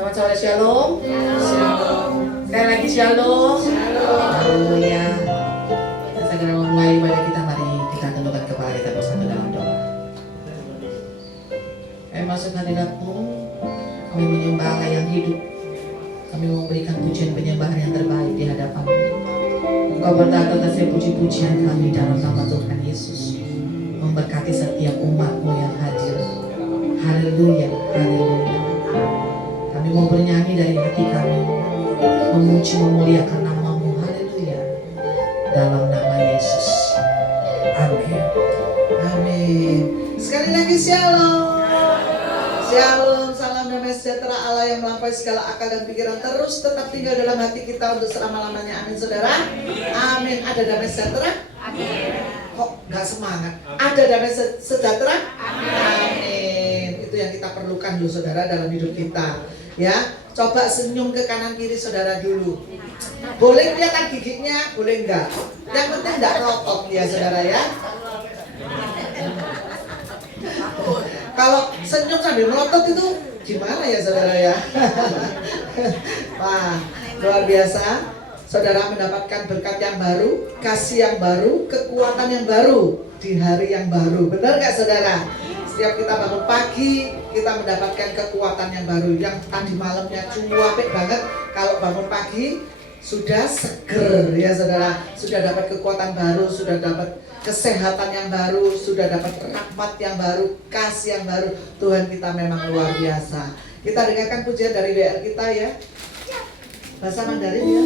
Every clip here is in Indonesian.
Selamat sore, shalom. Shalom. Sekali lagi shalom. Shalom. Haleluya. Kita segera memulai ibadah kita. Mari kita tundukkan kepala kita bersatu dalam doa. Kami masuk hadirat-Mu, kami menyembah Allah yang hidup. Kami memberikan pujian penyembahan yang terbaik di hadapan-Mu. Engkau berkata atas puji-pujian kami dalam nama Tuhan Yesus. Memberkati setiap umat-Mu yang hadir. Haleluya, haleluya. Kami mau bernyanyi dari hati kami, memuji memuliakan nama-Mu. Haleluya. Dalam nama Yesus. Amin. Amin. Sekali lagi shalom. Shalom, salam damai sejahtera Allah yang melampaui segala akal dan pikiran terus tetap tinggal dalam hati kita untuk selama-lamanya. Amin saudara. Amin. Ada damai sejahtera? Amin. Kok gak semangat? Ada damai sejahtera? Amin. Itu yang kita perlukan dulu saudara dalam hidup kita. Ya, coba senyum ke kanan kiri saudara dulu. Boleh kelihatan giginya, boleh enggak? Yang penting enggak melotot ya saudara ya. Kalau senyum sambil melotot itu gimana ya saudara ya? Wah, luar biasa. Saudara mendapatkan berkat yang baru, kasih yang baru, kekuatan yang baru di hari yang baru. Benar gak saudara? Setiap kita bangun pagi, kita mendapatkan kekuatan yang baru. Yang tadi malamnya cuapek banget, kalau bangun pagi sudah seger ya saudara. Sudah dapat kekuatan baru, sudah dapat kesehatan yang baru, sudah dapat rahmat yang baru, kasih yang baru. Tuhan kita memang luar biasa. Kita dengarkan pujian dari WR kita ya. Bahasa Mandarin ya.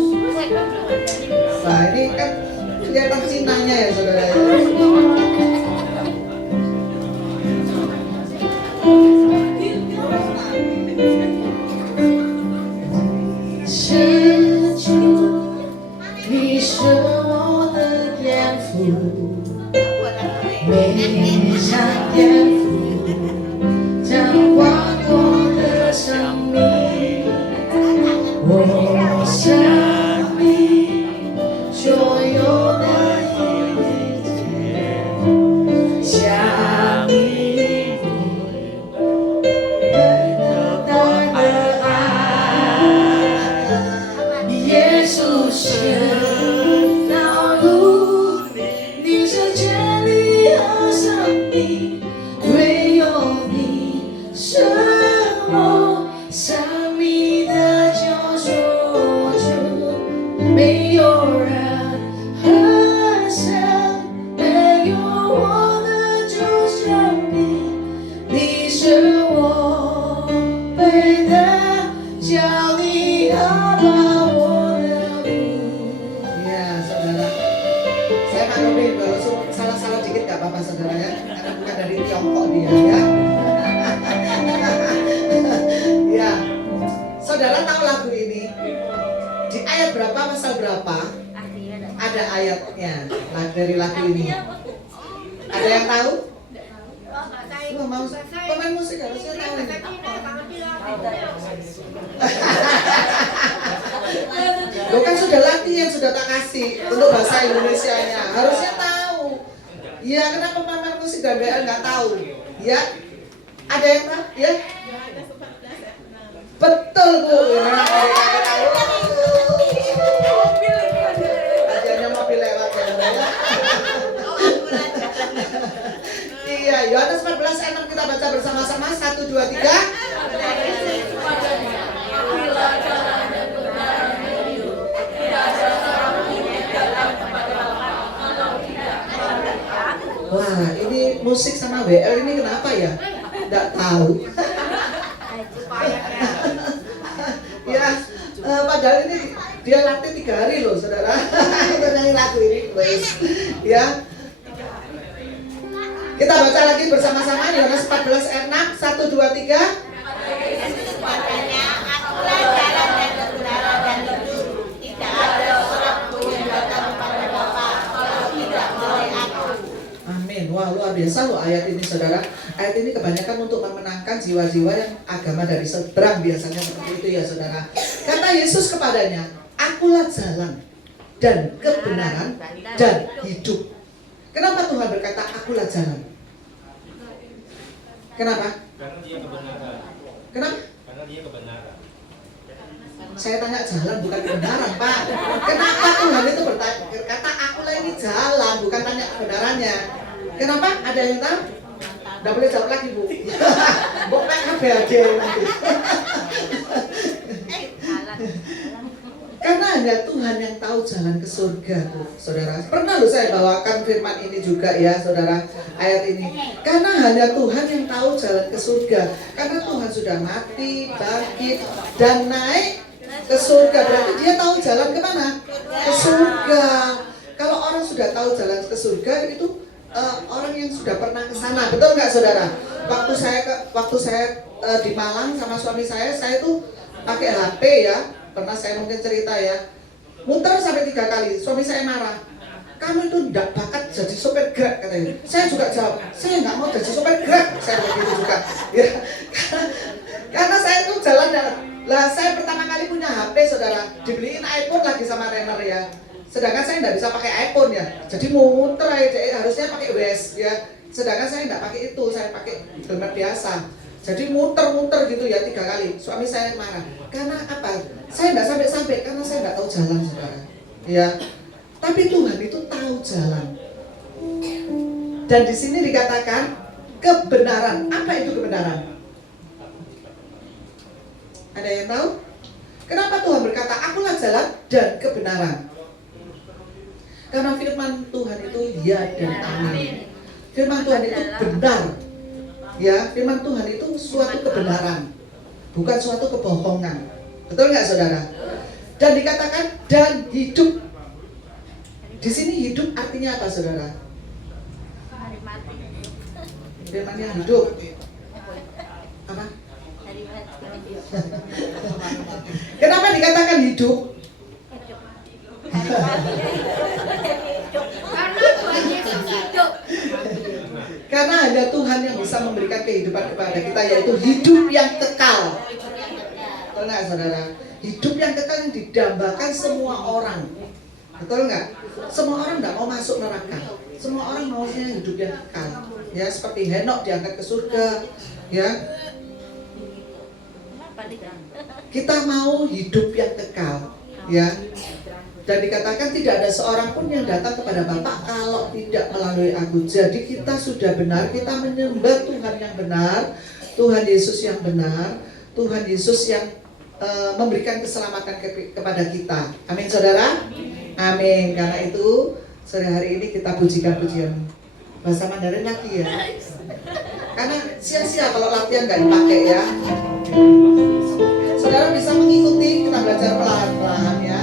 Nah ini kan kelihatan Cinanya ya saudara ya. Musik sama WL ini kenapa ya? Nggak tahu. Ya, padahal ini dia latih 3 hari loh, saudara. Untuk nyanyi lagu ini, guys. Ya. Kita baca lagi bersama-sama Yohanes 14 ayat 6, 1, 2, 3. Wah luar biasa loh ayat ini saudara. Ayat ini kebanyakan untuk memenangkan jiwa-jiwa yang agama dari seberang biasanya seperti itu ya saudara. Kata Yesus kepadanya, akulah jalan dan kebenaran dan hidup. Kenapa Tuhan berkata akulah jalan? Kenapa? Karena dia kebenaran. Kenapa? Karena dia kebenaran. Saya tanya jalan bukan kebenaran, Pak. Kenapa Tuhan itu berkata akulah ini jalan, bukan tanya kebenarannya. Kenapa? Ada yang tahu? Nggak boleh jawab lagi, Bu. Bokek KBAD nanti. Karena hanya Tuhan yang tahu jalan ke surga, Bu, saudara. Pernah loh saya bawakan firman ini juga ya, saudara, ayat ini. Karena hanya Tuhan yang tahu jalan ke surga. Karena Tuhan sudah mati, bangkit, dan naik ke surga. Berarti dia tahu jalan kemana? Ke surga. Kalau orang sudah tahu jalan ke surga itu orang yang sudah pernah ke sana, betul nggak, saudara? Waktu saya di Malang sama suami saya tuh pakai HP ya. Pernah saya mungkin cerita ya, muter sampai 3 kali, suami saya marah. Kamu itu tidak bakat jadi sopir Grab, katanya. Saya juga jawab, saya nggak mau jadi sopir Grab, saya begitu juga. Ya, karena saya tuh jalan lah, saya pertama kali punya HP, saudara, dibeliin iPhone lagi sama Renner ya. Sedangkan saya nggak bisa pakai iPhone ya, jadi muter aja, harusnya pakai Waze ya. Sedangkan saya nggak pakai itu, saya pakai dompet biasa. Jadi muter-muter gitu ya 3 kali. Suami saya marah. Karena apa? Saya nggak sampai-sampai karena saya nggak tahu jalan, saudara. Ya. Tapi Tuhan itu tahu jalan. Dan di sini dikatakan kebenaran. Apa itu kebenaran? Ada yang tahu? Kenapa Tuhan berkata, akulah jalan dan kebenaran? Karena firman Tuhan itu ya dan amin. Firman Tuhan itu benar. Ya, firman Tuhan itu suatu kebenaran, bukan suatu kebohongan. Betul nggak, saudara? Dan dikatakan dan hidup. Di sini hidup artinya apa, saudara? Firmannya hidup. Apa? Kenapa dikatakan hidup? Karena hanya Tuhan yang bisa memberikan kehidupan kepada kita, yaitu hidup yang kekal. Betul nggak, saudara? Hidup yang kekal yang didambakan semua orang. Betul nggak? Semua orang nggak mau masuk neraka. Semua orang maunya hidup yang kekal. Ya, seperti Henok diangkat ke surga. Ya, kita mau hidup yang kekal. Ya. Dan dikatakan tidak ada seorang pun yang datang kepada Bapa kalau tidak melalui aku. Jadi kita sudah benar, kita menyembah Tuhan yang benar, Tuhan Yesus yang benar, Tuhan Yesus yang memberikan keselamatan kepada kita. Amin, saudara? Amin. Karena itu sore hari ini kita pujikan pujian bahasa Mandarin lagi ya. Karena sia-sia kalau latihan nggak dipakai ya. Saudara bisa mengikuti, kita belajar pelan-pelan ya.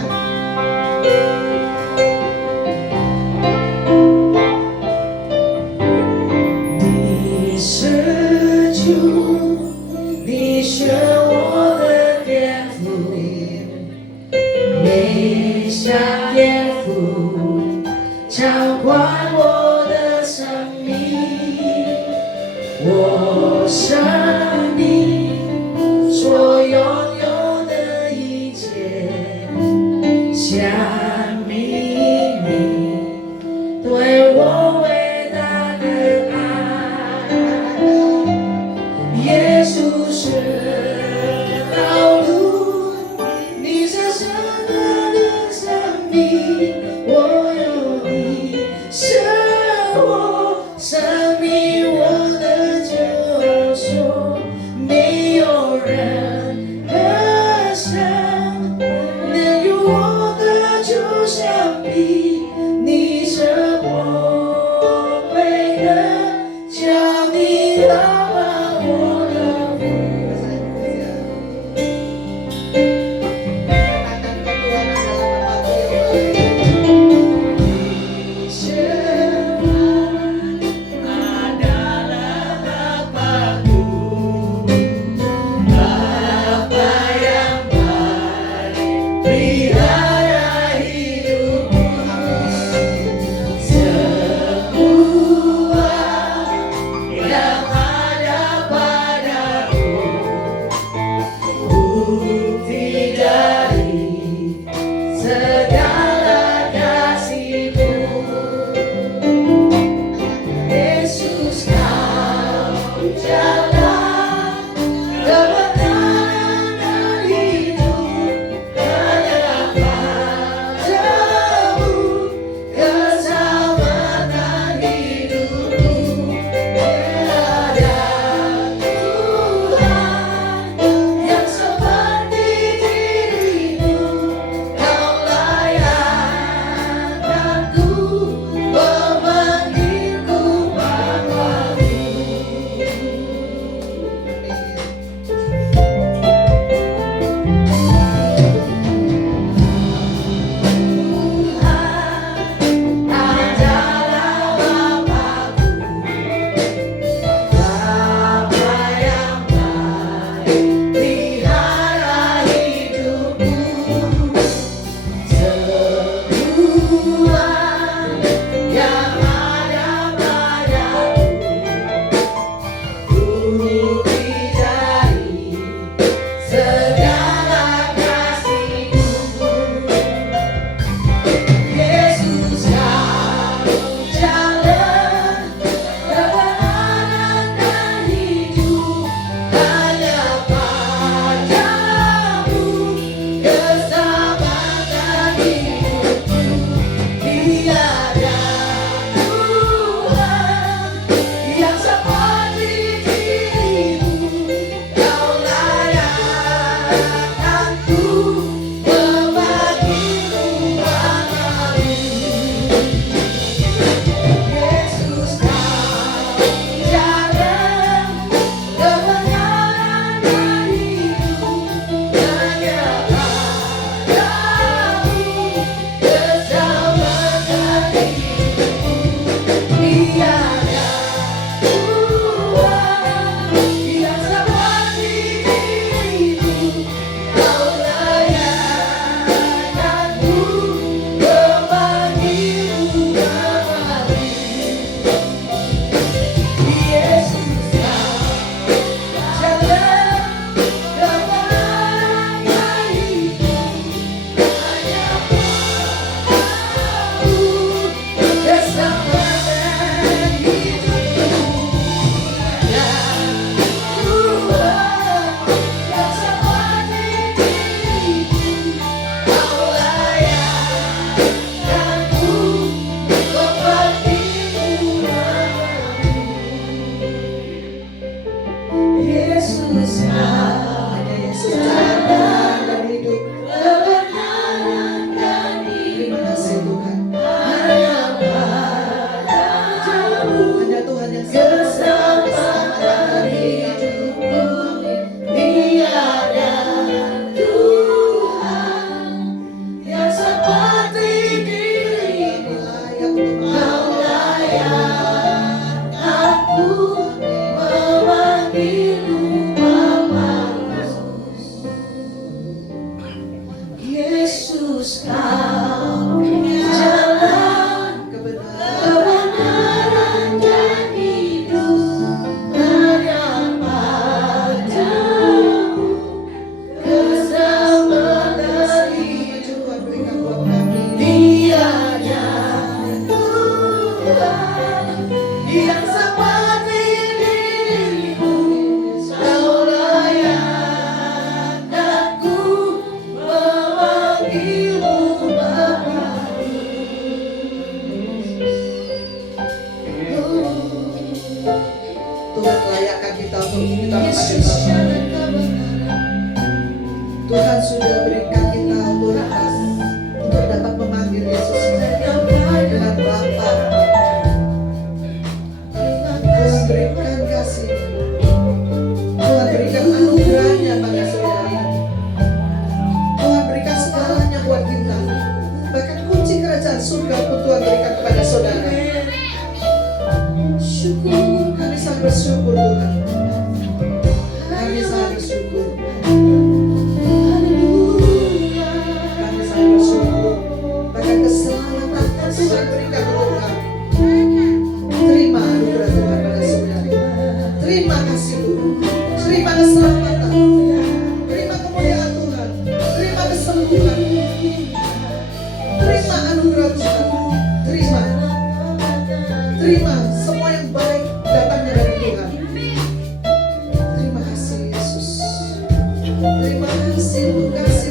Terima kasih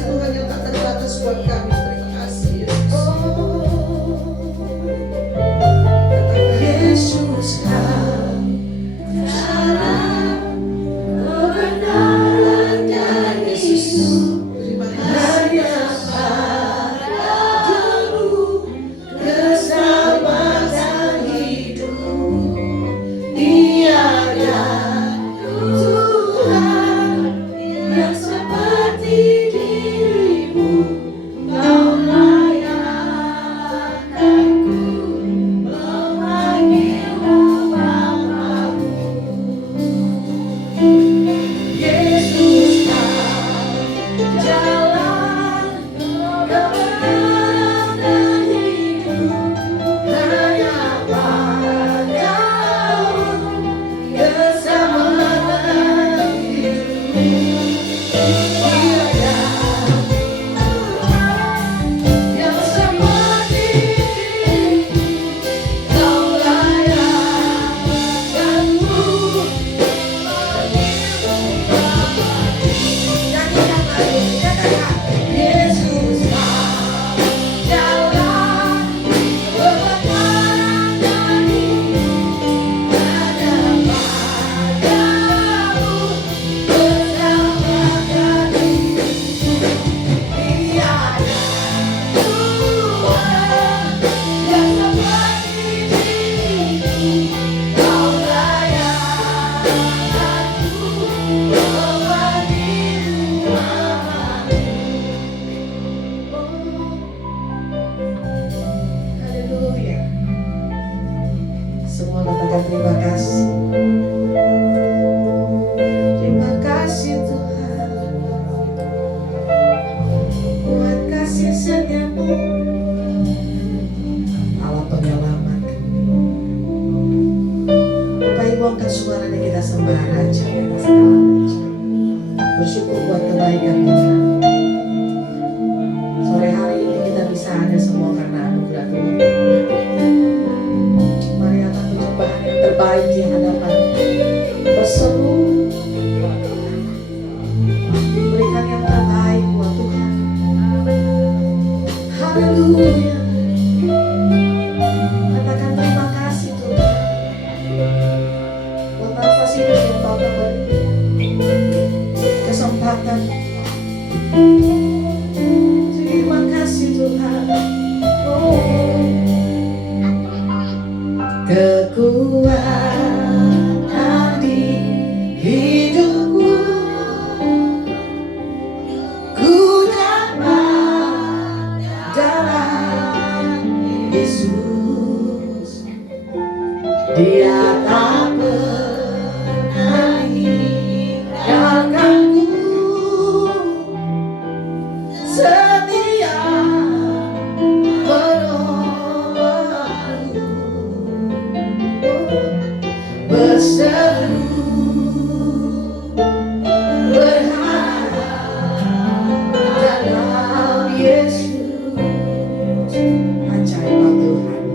Tuhan yang tak terbatas buat kami. Terima kasih Yesus. Katakan Yesus kau jalan kebenaran dan Yesus. Terima kasih padamu keselamatan hidup. Tiada Tuhan yang seperti dirimu. Kau layakanku memanggil namamu. Yesus kau jalan kebenaran dan hidup. Hanya padamu keselamatan hidup. Tiada yang seperti kau layakanmu. Nyanyikan lagi, katakan Yesus kau jalan kebenaran dan hidup. Hanya padamu keselamatan hidup. Tiada Tuhan yang seperti dirimu. Kau layakanku memanggil namamu. Haleluya. Semua katakan terima kasih. Terima kasih Tuhan buat kasih setiamu, Allah penyelamat. Bapak Ibu angkat suaranya, kita sembah Raja di atas segala macam. Bersyukur buat kebaikan Tuhan. Sore hari ini kita bisa ada semua karena anugerah Tuhan. Mari angkat persembahan yang terbaik di hadapan. Berseru, berikan yang terbaik buat Tuhan. Haleluya. Katakan terima kasih Tuhan buat nafas hidup yang Bapa beri, kesempatan. Terima kasih Tuhan. Kekuatan di hidupku, ku dapat dalam Yesus. Dia tak pernah meninggalkanku, setia menolongku. Berseru berharap dalam Yesus. Ajaib Tuhan.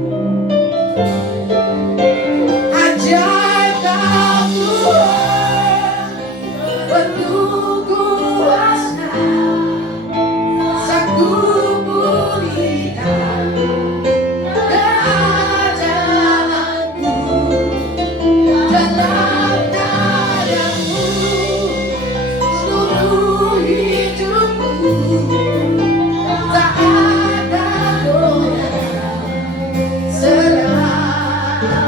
Ajaib Tuhan, penuh kuasa, sanggup pulihkan keadaanku. Dalam dadamu seluruh hidupku, tak ada goyah selamanya.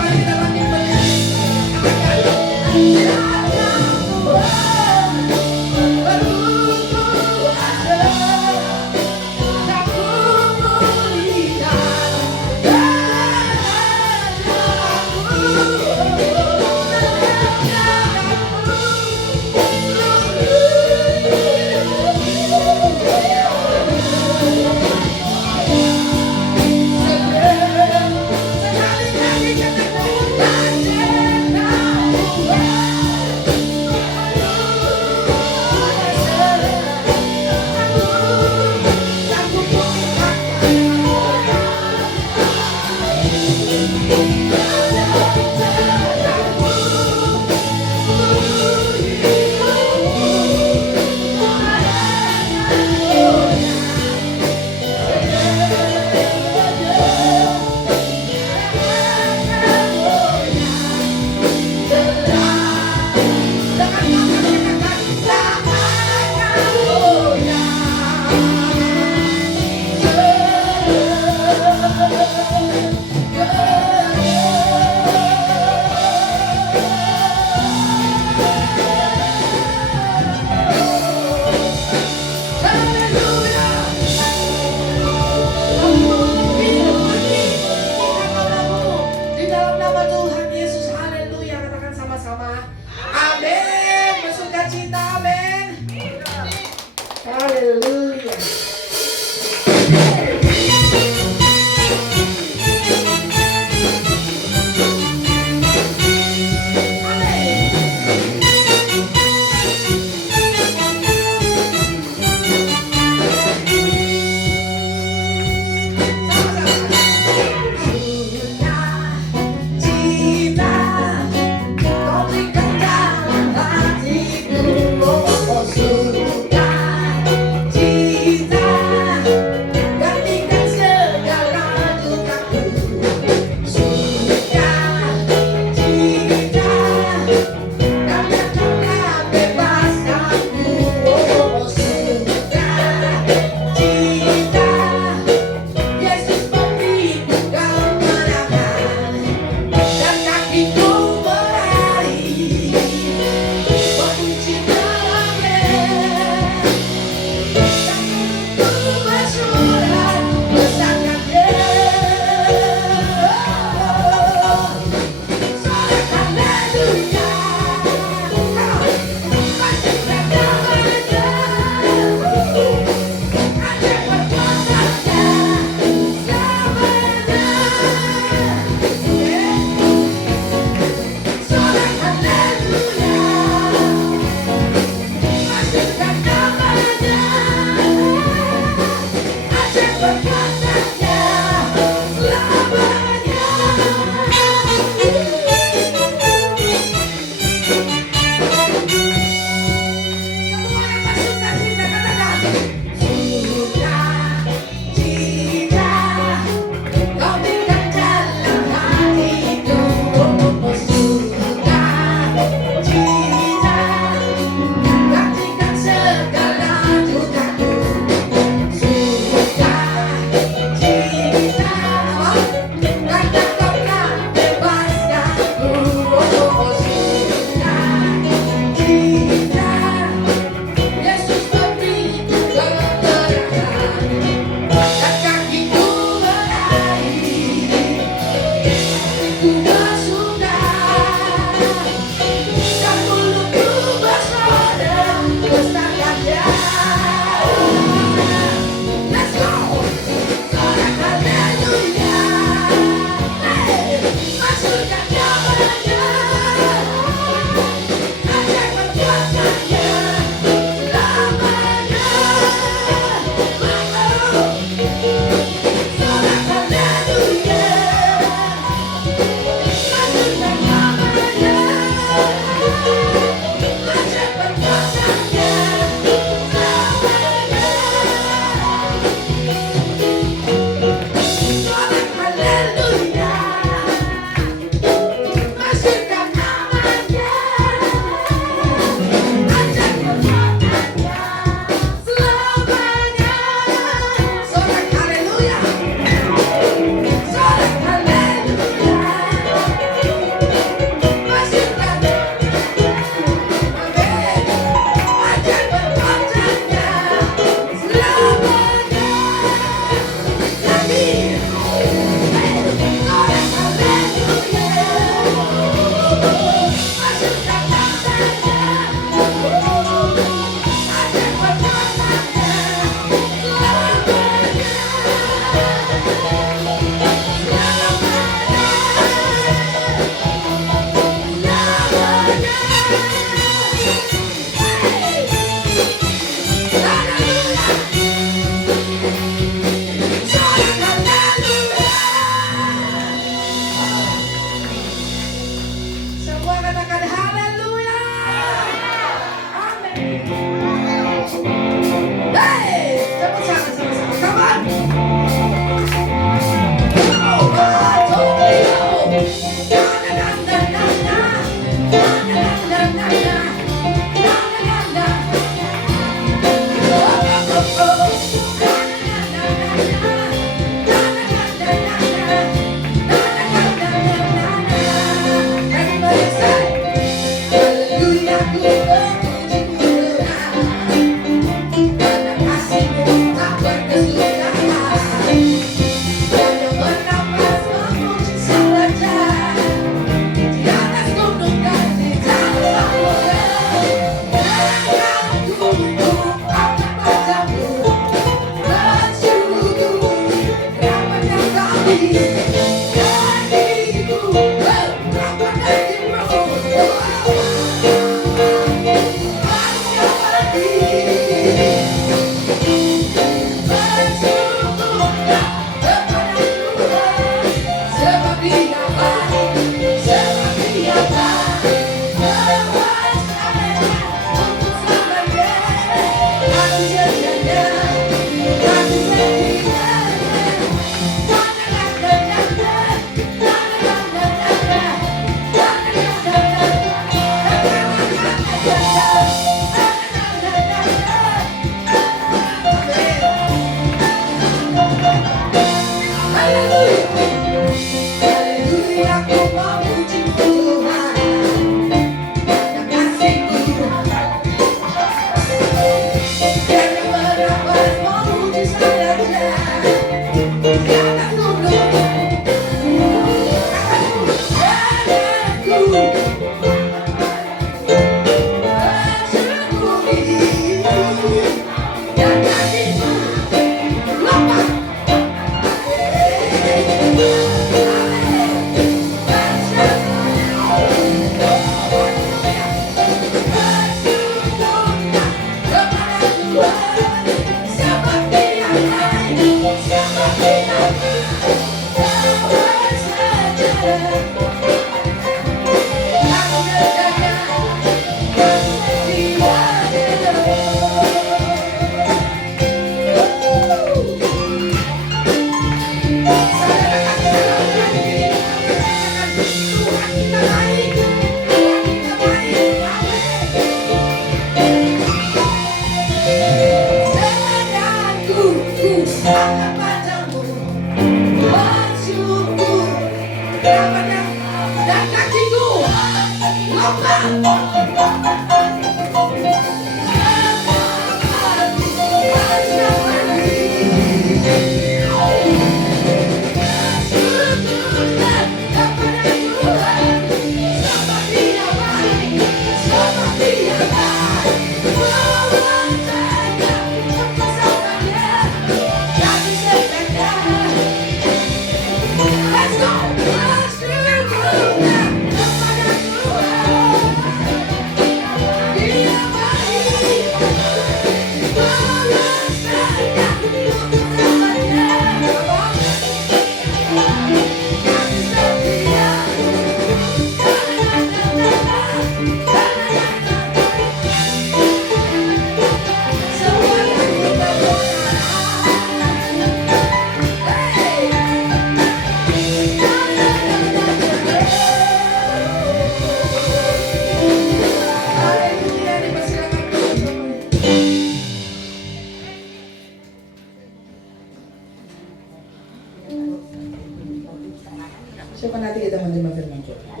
Siapa nanti kita menerima firman Tuhan?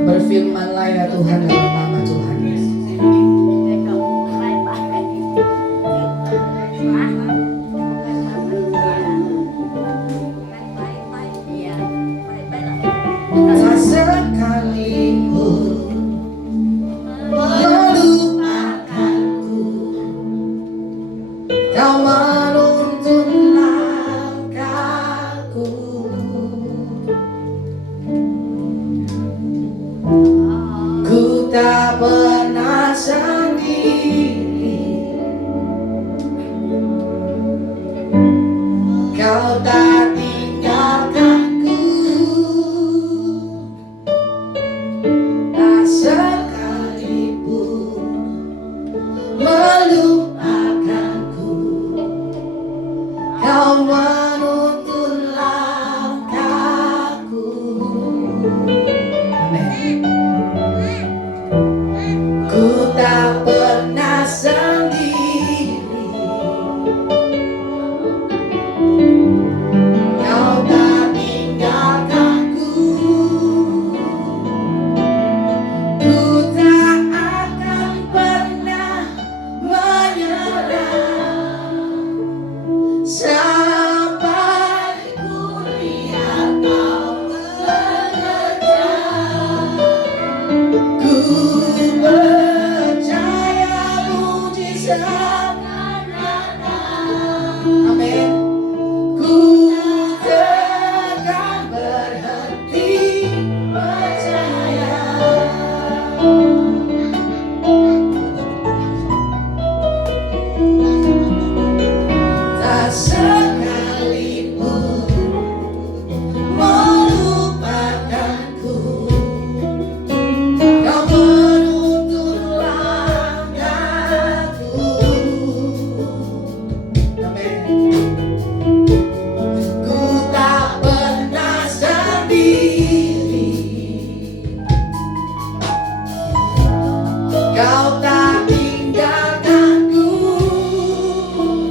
Berfirmanlah ya Tuhan dalam nama Tuhan Yesus. Tak sekalipun melupakanku, Kau menuntun langkahku. Ku tak pernah sendiri, Kau tak tinggalkanku. Tak sekalipun melupakanku, Kau menuntun langkahku. Amin. Ku tak pernah sendiri, Kau tak tinggalkanku. Ku tak akan pernah menyerah sampai ku lihat Kau bekerja. Ku percaya mujizat akan datang. Amin. Ku takkan berhenti percaya. Tak sekalipun melupakanku, Kau menuntun langkahku. Amin. Ku tak pernah sendiri, Kau tak tinggalkanku.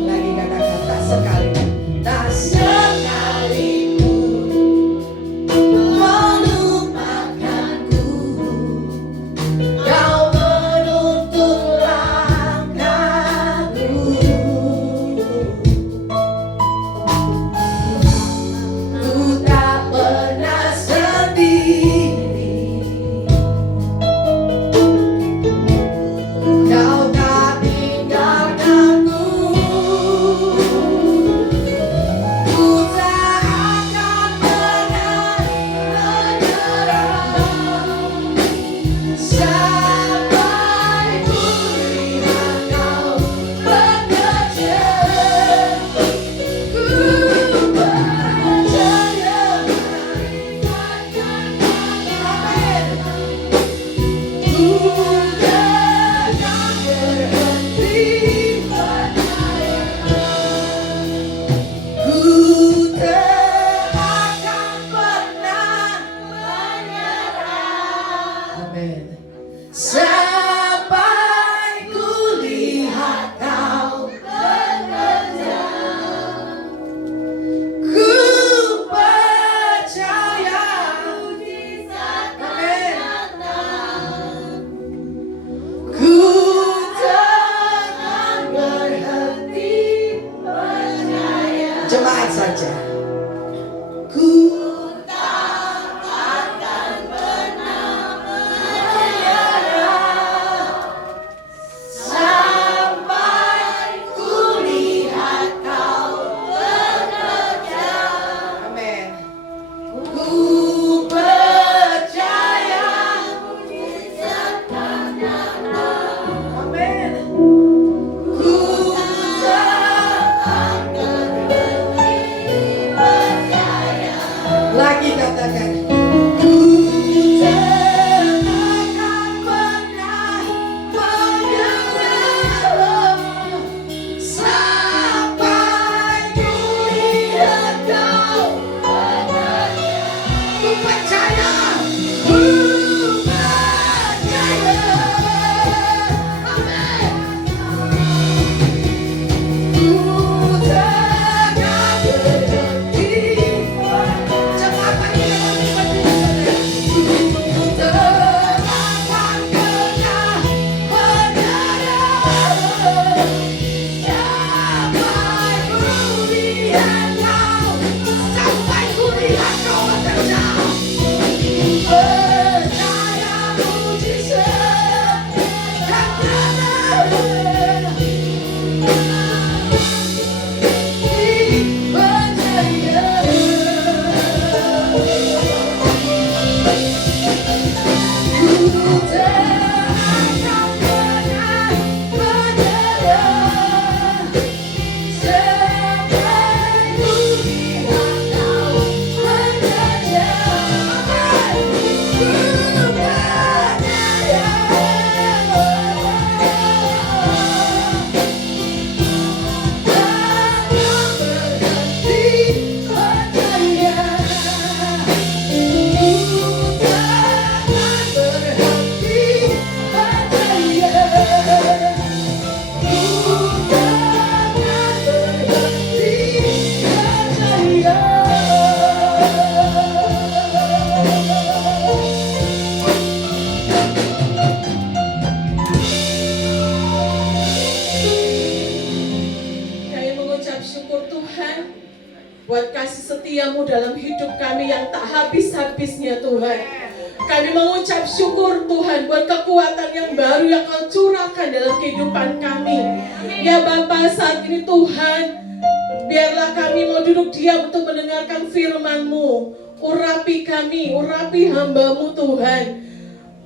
Lagi katakan tak sekalipun, tak sekalipun melupakanku, Kau menuntun langkahku. Ku tak pernah sendiri, Kau tak tinggalkanku. Ku tak akan pernah menyerah sampai ku lihat Kau bekerja. Ku percaya. Amin. Ku takkan berhenti percaya. Ku tak akan pernah menyerah. Amin. Sampai ku lihat Kau bekerja. Ku percaya mujizat akan datang. Ku takkan berhenti percaya. Jemaat saja. Ku tak akan pernah menyerah sampai ku lihat Kau bekerja. Amin. Ku percaya mujizat akan datang. Amin. Ku tak akan berhenti setia-Mu dalam hidup kami yang tak habis-habisnya Tuhan. Kami mengucap syukur Tuhan buat kekuatan yang baru yang Kau curahkan dalam kehidupan kami. Ya Bapa, saat ini Tuhan, biarlah kami mau duduk diam untuk mendengarkan firman-Mu. Urapi kami, urapi hamba-Mu Tuhan.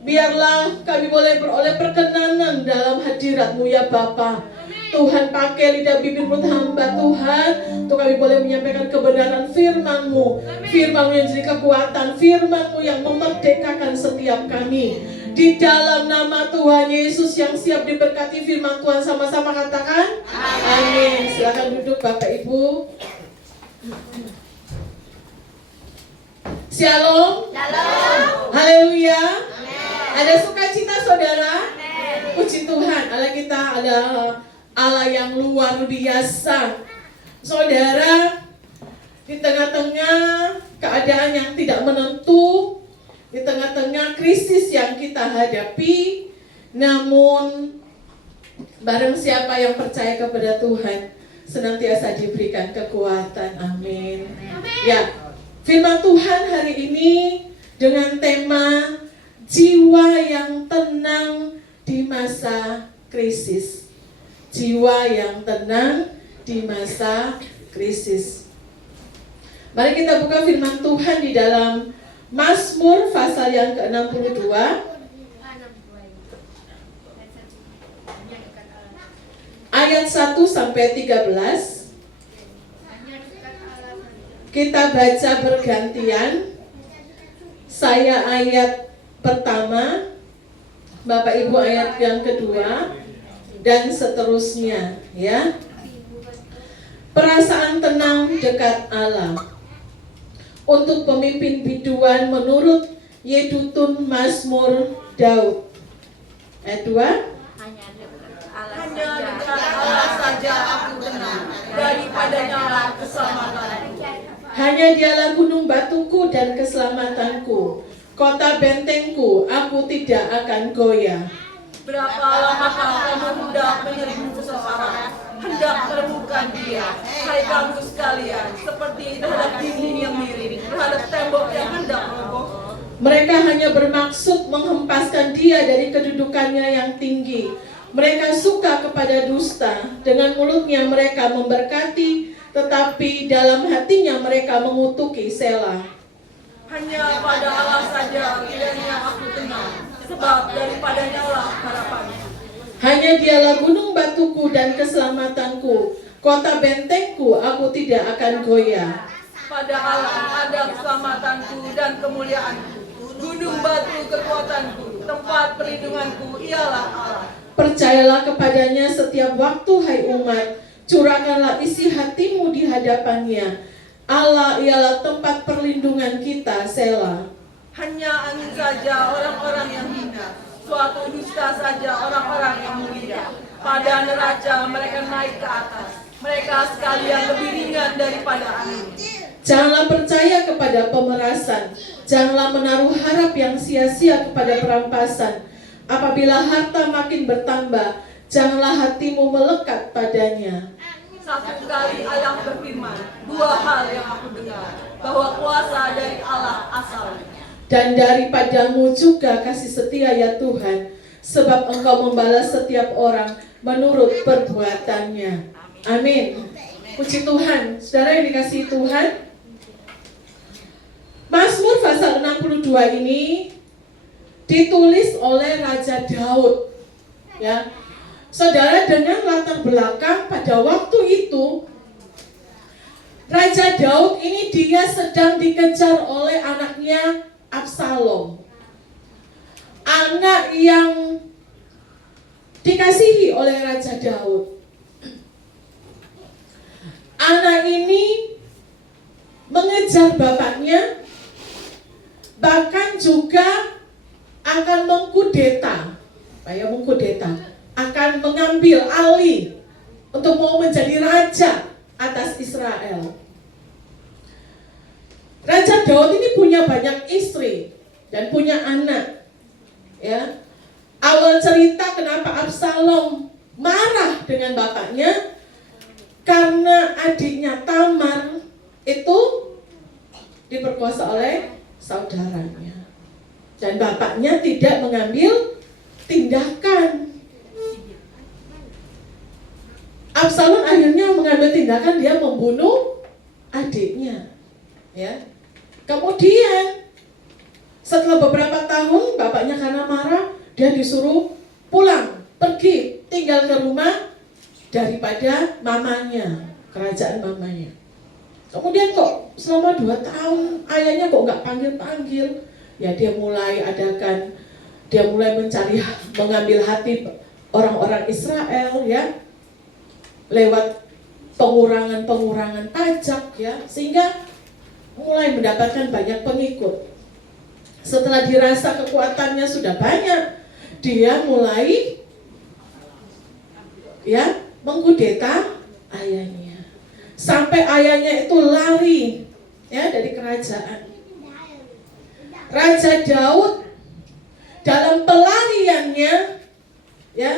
Biarlah kami boleh beroleh perkenanan dalam hadirat-Mu ya Bapa. Tuhan, pakai lidah bibir mulut hamba Tuhan, untuk kami boleh menyampaikan kebenaran firman-Mu. Firman-Mu yang jadi kekuatan, firman-Mu yang memerdekakan setiap kami. Di dalam nama Tuhan Yesus yang siap diberkati firman Tuhan, sama-sama katakan amin. Silakan duduk Bapak Ibu. Shalom. Haleluya. Ada sukacita saudara? Puji Tuhan, Allah kita ada Allah yang luar biasa. Saudara, di tengah-tengah keadaan yang tidak menentu, di tengah-tengah krisis yang kita hadapi, namun barang siapa yang percaya kepada Tuhan senantiasa diberikan kekuatan. Amin. Ya, firman Tuhan hari ini dengan tema jiwa yang tenang di masa krisis. Jiwa yang tenang di masa krisis. Mari kita buka firman Tuhan di dalam Mazmur pasal yang ke-62 ayat 1 sampai 13. Kita baca bergantian. Saya ayat pertama, Bapak Ibu ayat yang kedua, dan seterusnya, ya. Perasaan tenang dekat Allah. Untuk pemimpin biduan menurut Yedutun Mazmur Daud. Ayat 2. Hanya dekat Allah saja aku tenang, daripadanya lah keselamatan. Hanya Dialah gunung batuku dan keselamatanku, kota bentengku, aku tidak akan goyah. Berapa lamakah kamu hendak menyerbu seseorang, hendak menemukan dia, hai kamu sekalian, seperti terhadap dinding yang miring, terhadap tembok yang hendak roboh. Mereka hanya bermaksud menghempaskan dia dari kedudukannya yang tinggi. Mereka suka kepada dusta, dengan mulutnya mereka memberkati, tetapi dalam hatinya mereka mengutuki Selah. Hanya pada Allah saja kiranya aku tenang, sebab daripadanya lah harapannya. Hanya Dialah gunung batuku dan keselamatanku, kota bentengku, aku tidak akan goyah. Pada Allah ada keselamatanku dan kemuliaanku, gunung batu kekuatanku, tempat perlindunganku ialah Allah. Percayalah kepadanya setiap waktu, hai umat, curahkanlah isi hatimu di hadapannya. Allah ialah tempat perlindungan kita, Selah. Hanya angin saja orang-orang yang hina, suatu dusta saja orang-orang yang mulia. Pada neraca mereka naik ke atas, mereka sekalian lebih ringan daripada angin. Janganlah percaya kepada pemerasan, janganlah menaruh harap yang sia-sia kepada perampasan. Apabila harta makin bertambah, janganlah hatimu melekat padanya. Satu kali Allah berfirman, dua hal yang aku dengar, bahwa kuasa dari Allah asalnya. Dan daripadamu juga kasih setia ya Tuhan, sebab Engkau membalas setiap orang menurut perbuatannya. Amin. Puji Tuhan. Saudara yang dikasihi Tuhan, Mazmur pasal 62 ini ditulis oleh Raja Daud. Ya, saudara, dengan latar belakang pada waktu itu, Raja Daud ini dia sedang dikejar oleh anaknya Absalom, anak yang dikasihi oleh Raja Daud. Anak ini mengejar bapaknya, bahkan juga akan mengkudeta, akan mengambil alih untuk mau menjadi raja atas Israel. Raja Daud ini punya banyak istri dan punya anak. Ya. Awal cerita kenapa Absalom marah dengan bapaknya, karena adiknya Tamar itu diperkosa oleh saudaranya. Dan bapaknya tidak mengambil tindakan. Absalom akhirnya mengambil tindakan, dia membunuh adiknya. Ya. Kemudian setelah beberapa tahun bapaknya karena marah, dia disuruh pulang, pergi, tinggal ke rumah daripada mamanya, kerajaan mamanya. Kemudian kok selama 2 tahun ayahnya kok nggak panggil-panggil, ya dia mulai mencari, mengambil hati orang-orang Israel, ya, lewat pengurangan pajak, ya, sehingga mulai mendapatkan banyak pengikut. Setelah dirasa kekuatannya sudah banyak, dia mulai, ya, mengkudeta ayahnya, sampai ayahnya itu lari, ya, dari kerajaan. Raja Daud dalam pelariannya, ya,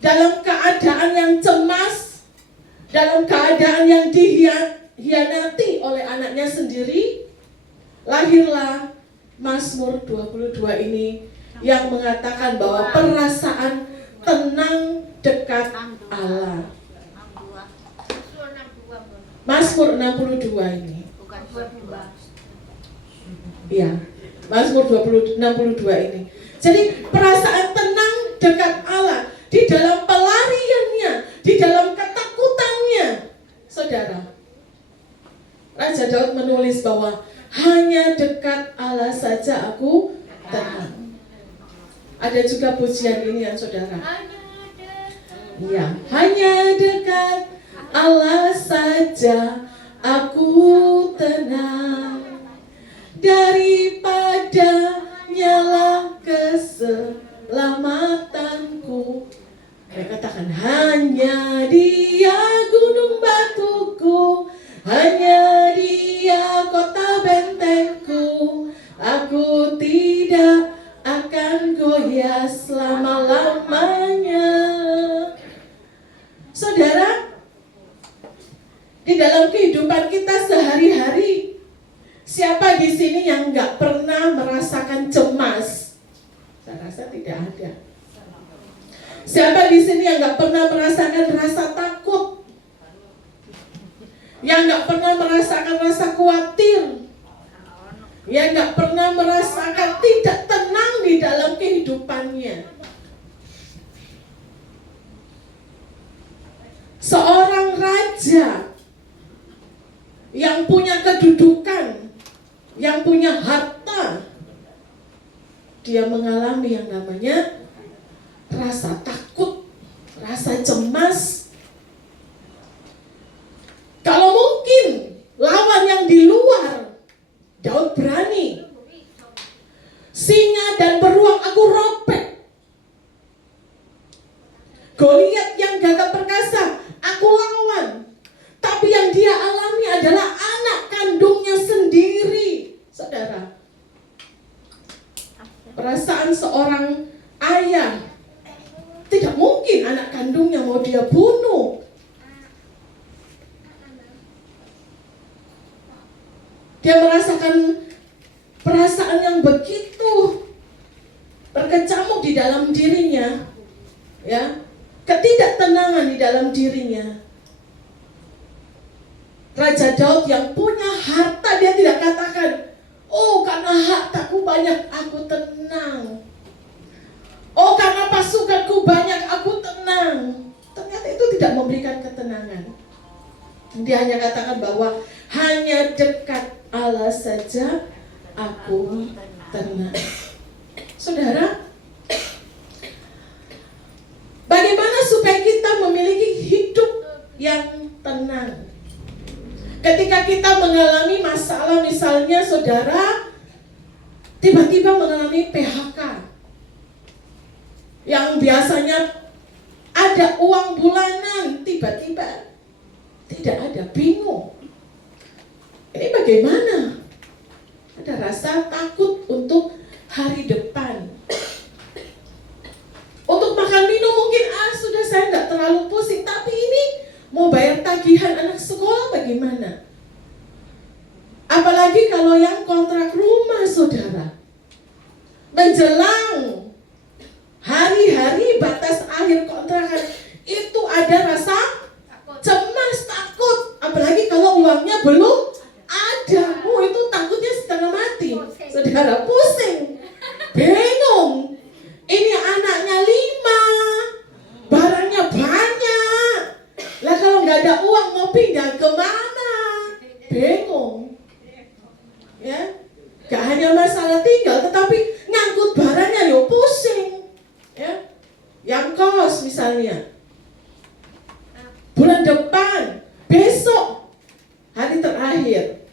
dalam keadaan yang cemas, dalam keadaan yang dihianati oleh anaknya sendiri, lahirlah Mazmur 22 ini yang mengatakan bahwa perasaan tenang dekat Allah. Mazmur 62 ini. Ya, Mazmur 62 ini. Jadi perasaan tenang dekat Allah di dalam pelariannya, di dalam ketakutannya. Saudara, Raja Daud menulis bahwa hanya dekat Allah saja aku tenang. Ada juga pujian ini ya saudara. Ya, hanya dekat Allah saja aku tenang. Daripadanya lah keselamatanku. Mereka katakan hanya Dia gunung batuku, hanya Dia kota bentengku. Aku tidak akan goyah selama-lamanya. Saudara, di dalam kehidupan kita sehari-hari, siapa di sini yang nggak pernah merasakan cemas? Saya rasa tidak ada. Siapa di sini yang nggak pernah merasakan rasa takut? Yang nggak pernah merasakan rasa khawatir? Yang nggak pernah merasakan tidak tenang di dalam kehidupannya? Seorang raja yang punya kedudukan, yang punya harta, dia mengalami yang namanya rasa takut, rasa cemas. Kalau mungkin lawan yang di luar, Daud berani. Singa dan beruang aku robek. Goliat yang gagah perkasa aku lawan. Tapi yang dia alami adalah anak kandungnya sendiri. Saudara, perasaan seorang ayah, tidak mungkin anak kandungnya mau dia bunuh. Dia merasakan perasaan yang begitu berkecamuk di dalam dirinya, ya, ketidaktenangan di dalam dirinya. Raja Daud yang punya harta, dia tidak katakan, oh karena hartaku banyak aku tenang, oh karena pasukanku banyak aku tenang. Ternyata itu tidak memberikan ketenangan. Dia hanya katakan bahwa hanya dekat Allah saja aku tenang. Saudara, bagaimana supaya kita memiliki hidup yang tenang? Ketika kita mengalami masalah, misalnya saudara tiba-tiba mengalami PHK, yang biasanya ada uang bulanan, tiba-tiba tidak ada, bingung. Ini bagaimana? Ada rasa takut untuk hari depan. Untuk makan minum mungkin sudah saya nggak terlalu pusing, tapi ini mau bayar tagihan anak sekolah bagaimana? Apalagi hari-hari batas akhir kontrakan itu ada rasa cemas, takut. Apalagi kalau uangnya belum ada. Itu takutnya setengah mati. Saudara, pusing, bingung. Ini anaknya 5, barangnya banyak. Lah kalau nggak ada uang mau pindah kemana? Bingung. Ya, gak hanya masalah tinggal, tetapi ngangkut barangnya yo pusing. Ya, yang kos misalnya. Bulan depan, besok, hari terakhir.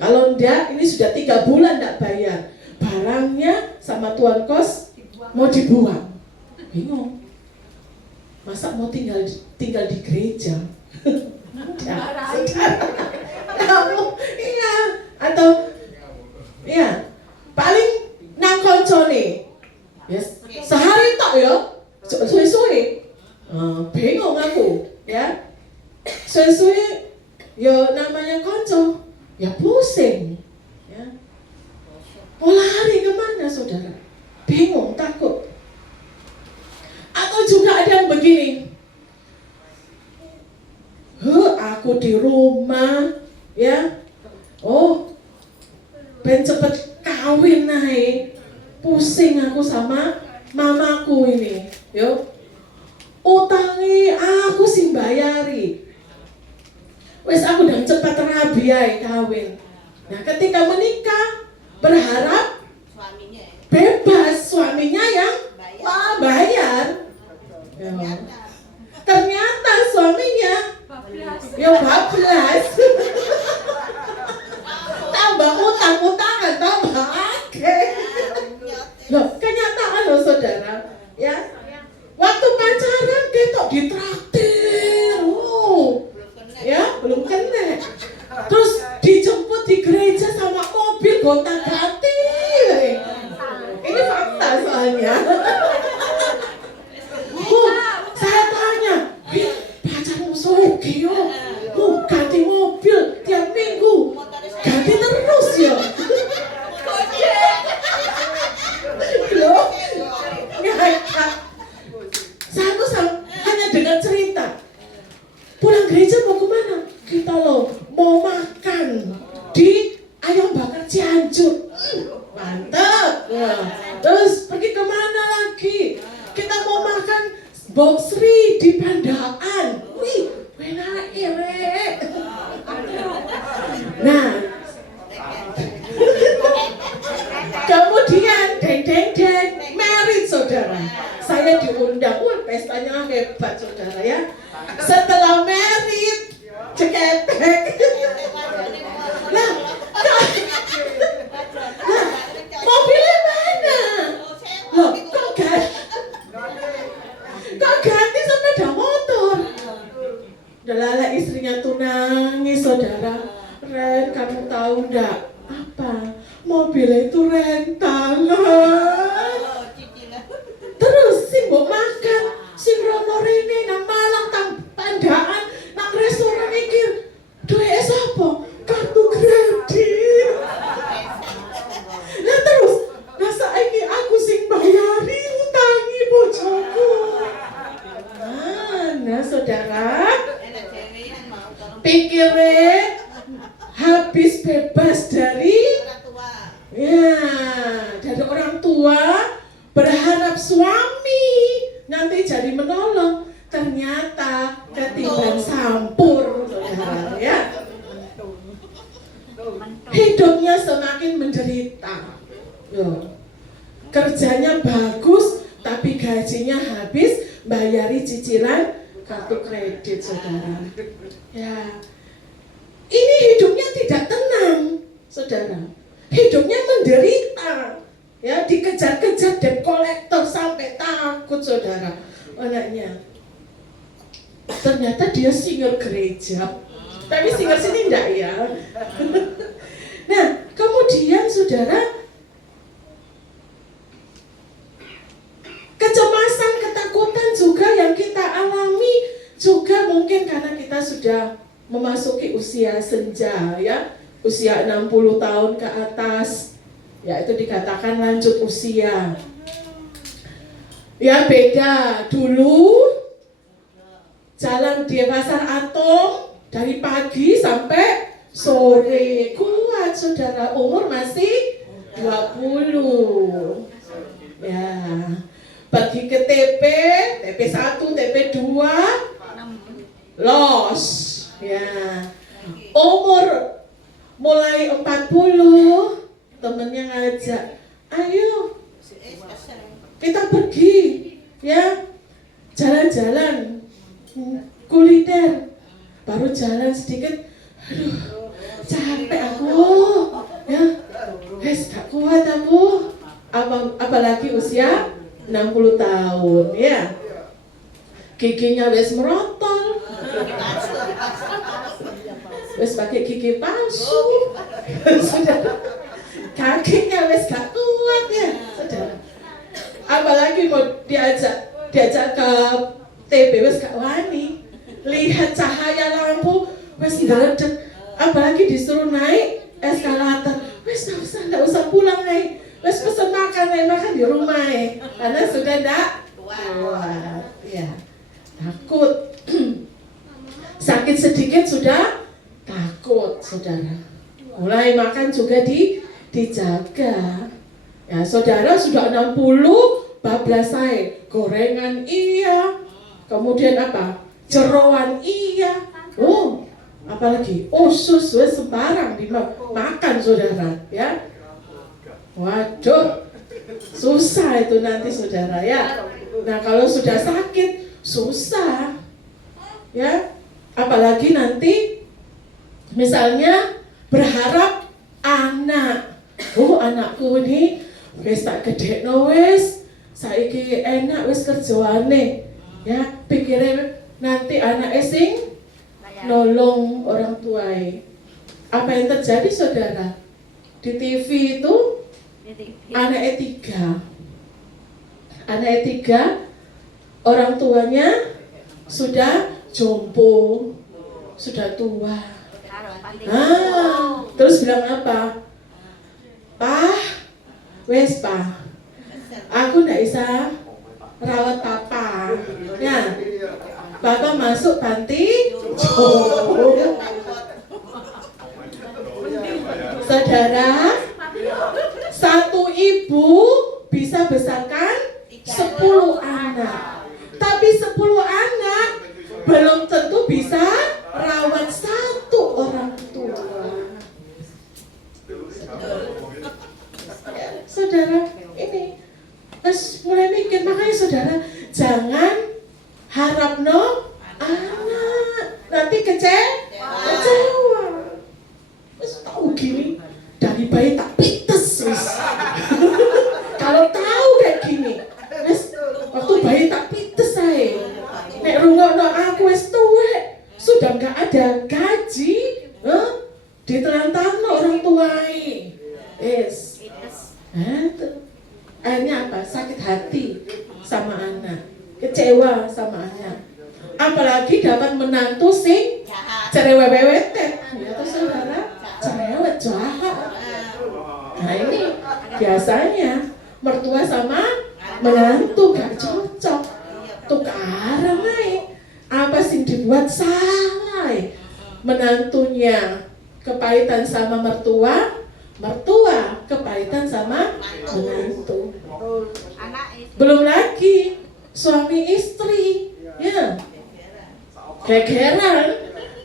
Kalau enggak, ini sudah 3 bulan enggak bayar. Barangnya sama tuan kos mau dibuang. Bingung. Masa mau tinggal di gereja? Kamu, iya. Atau, iya, paling nang koncone. Yes. Sehari tok ya, suwe-suwe. Bingung aku, ya. Suwe-suwe, ya namanya konco, ya pusing. Ya. Mau lari kemana saudara? Bingung, takut. Atau juga ada yang begini, aku di rumah, ya, ben cepet kawin naik, pusing aku sama mamaku ini, yo, utangi aku sing bayari, wes aku udah cepet rabi ae kawin. Nah ketika menikah berharap bebas, suaminya yang bayar. Ya. Ternyata suaminya ya bablas. Tambah utang-utangan, tambah akeh. Loh, kenyataan loh saudara, ya. Waktu pacaran ketok ditraktir. Ya, belum kena. Terus dijemput di gereja sama mobil gonta-ganti. Ini fakta soalnya. Saya tanya, pacarmu sugih yo, ganti mobil tiap minggu, ganti terus ya. Loh, saya tuh hanya dengar cerita. Pulang gereja mau kemana? Kita loh mau makan di ayam bakar Cianjur. Mantap. Nah, terus pergi kemana lagi? Kita mau makan Boxri di Pandaan. Wih, enak rek. Nah, kemudian deng, merit saudara. Saya diundang, pestanya hebat saudara ya. Setelah merit, ceketek. Nah, mobilnya mana? Loh, kok ganti sepeda motor? Delala istrinya tuh nangis saudara. Ren, kamu tahu enggak apa? Mobilnya itu rentalan. Terus sing mbok makan, sing rono rene nang Malang tang Pandaan, nang restoran iki duwe sapa? Kartu kredit. Nah terus, nah saiki aku sing bayari utangi bojoku. Nah saudara, pikirnya habis bebas dari orang tua, berharap suami nanti jadi menolong, ternyata ketimbang sampur saudara ya. Hidupnya semakin menderita. Kerjanya bagus tapi gajinya habis bayari cicilan kartu kredit saudara. Ya, ini hidupnya tidak tenang saudara. Hidupnya menderita. Ya, dikejar-kejar debt collector sampai takut saudara anaknya. Ternyata dia single gereja. Tapi single sini enggak ya. Nah, kemudian saudara, kecemasan, ketakutan juga yang kita alami juga mungkin karena kita sudah memasuki usia senja ya, usia 60 tahun ke atas, ya itu dikatakan lanjut usia. Ya beda. Dulu jalan di Pasar Atom dari pagi sampai sore. Kuat saudara, umur masih 20. Ya, pergi ke TP1, TP2, los. Ya, umur mulai 40, temennya ngajak, ayo kita pergi, ya, jalan-jalan, kuliner. Baru jalan sedikit, aduh, capek aku, ya, gak kuat aku. Apalagi usia 60 tahun, ya. Giginya wis merotol, wis pakai gigi palsu, saudara. Kakinya wis gak kuat, ya, saudara. Apalagi mau diajak ke TB wis gak wani. Lihat cahaya lampu wis ndredeg. Apalagi disuruh naik eskalator, wis gak usah pulang naik. Wis pesen makan di rumah karena sudah ndak kuat. Ya, takut. Sakit sedikit sudah takut, saudara. Mulai makan juga dijaga. Ya, saudara sudah 60, bablas saya. Gorengan iya, kemudian apa? Jeroan iya. Oh, apalagi usus wes sembarang dimakan, saudara, ya. Waduh, susah itu nanti, saudara, ya. Nah, kalau sudah sakit susah, ya. Apalagi nanti misalnya berharap anak. Oh, anakku ini wis tak gedhekno wis, saiki enak wis kerjaane. Ya, pikirnya nanti anak sing nolong orang tuai. Apa yang terjadi, saudara? Di TV itu anaknya 3, orang tuanya sudah jompo, sudah tua. Terus bilang apa? Pak, wes pak, aku ndak bisa rawat papa. Ya, papa masuk panti jompo. Saudara, satu ibu bisa besarkan 10 anak. Tapi 10 anak belum tentu bisa rawat satu orang tua. Ya, saudara, ini mulai mikir, makanya saudara jangan harap anak nanti kecewa. Tahu gini dari bayi tak pites wis. Kalau tahu kayak gini, waktu bayi tak pites saya. Nek rungokno aku wis tuwek, sudah nggak ada gaji, ditelantarno orang tuai. Akhirnya apa? Sakit hati sama anak, kecewa sama anak. Apalagi dapat menantu sing cerewet-wewetet, ya tuh saudara, cerewet jahat. Nah ini biasanya mertua sama menantu gak cocok. Tukaran naik. Apa sih dibuat salah? Menantunya kepahitan sama mertua, mertua kepahitan sama menantu. Belum lagi suami istri, ya, gegeran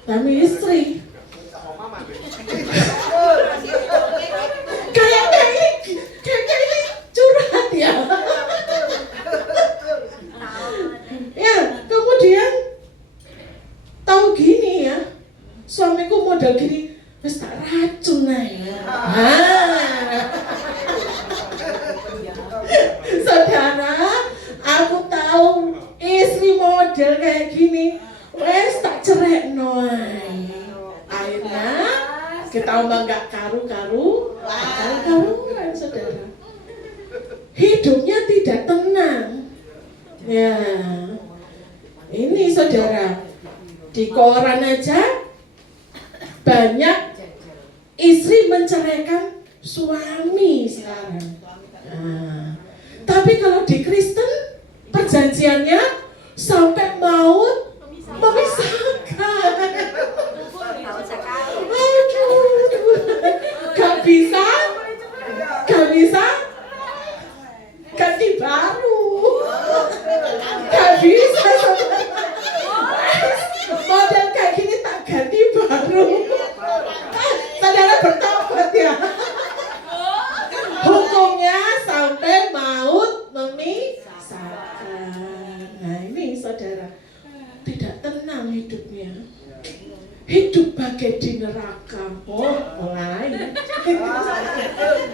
suami istri. Kayaknya ini curhat ya. Ya, kemudian tahu gini ya, suamiku model gini, wis tak racun ae. Saudara, aku tahu istri model kayak gini, wis tak cerekno ae. Akhirnya kita omong gak karu-karuan, saudara. Hidupnya tidak tenang. Ya, ini saudara, di koran aja banyak istri menceraikan suami sekarang. Nah, tapi kalau di Kristen perjanjiannya sampai maut memisahkan. Gak bisa ganti baru. Gak bisa model kayak gini tak ganti baru. Saudara bertobat ya. Hukumnya sampai maut memisahkan. Nah ini saudara, tidak tenang hidupnya. Hidup bagai di neraka. Oh, mulai.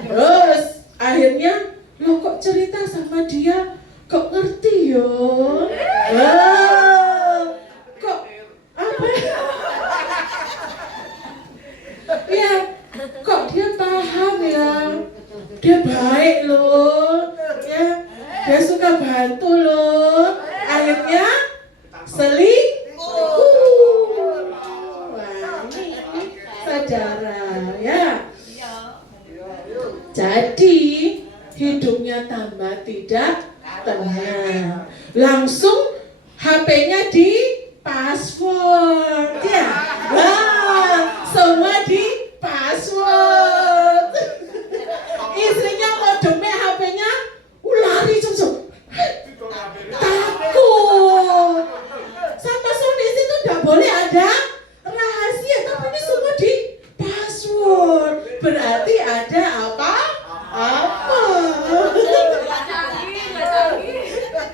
Terus akhirnya lo kok cerita sama dia, kok ngerti yo? Kok apa? Ya, kok dia paham ya? Dia baik loh, ya. Dia suka bantu loh. Akhirnya selingkuh. Saudara ya. Jadi hidupnya tambah tidak tenang. Langsung HP-nya di password ya. Wah, semua di password. Istrinya mau demek HP-nya, lari langsung. Takut. Sama suami istri itu tidak boleh ada rahasia, tapi ini semua di password. Berarti ada apa?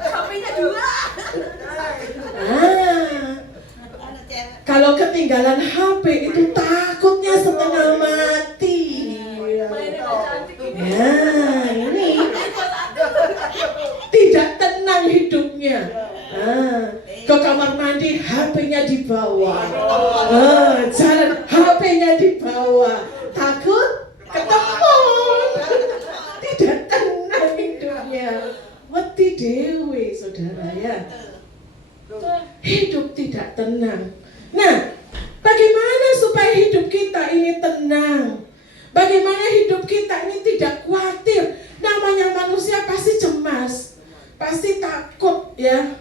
HP-nya dua. Kalau ketinggalan HP itu takutnya setengah mati. Ya, ini tidak tenang hidupnya. Ke kamar mandi HP-nya dibawa. Jalan HP-nya dibawa. Takut ketemu. Tidak tenang hidupnya. Mati dewe saudara ya. Hidup tidak tenang. Nah, bagaimana supaya hidup kita ini tenang? Bagaimana hidup kita ini tidak khawatir? Namanya manusia pasti cemas, pasti takut ya.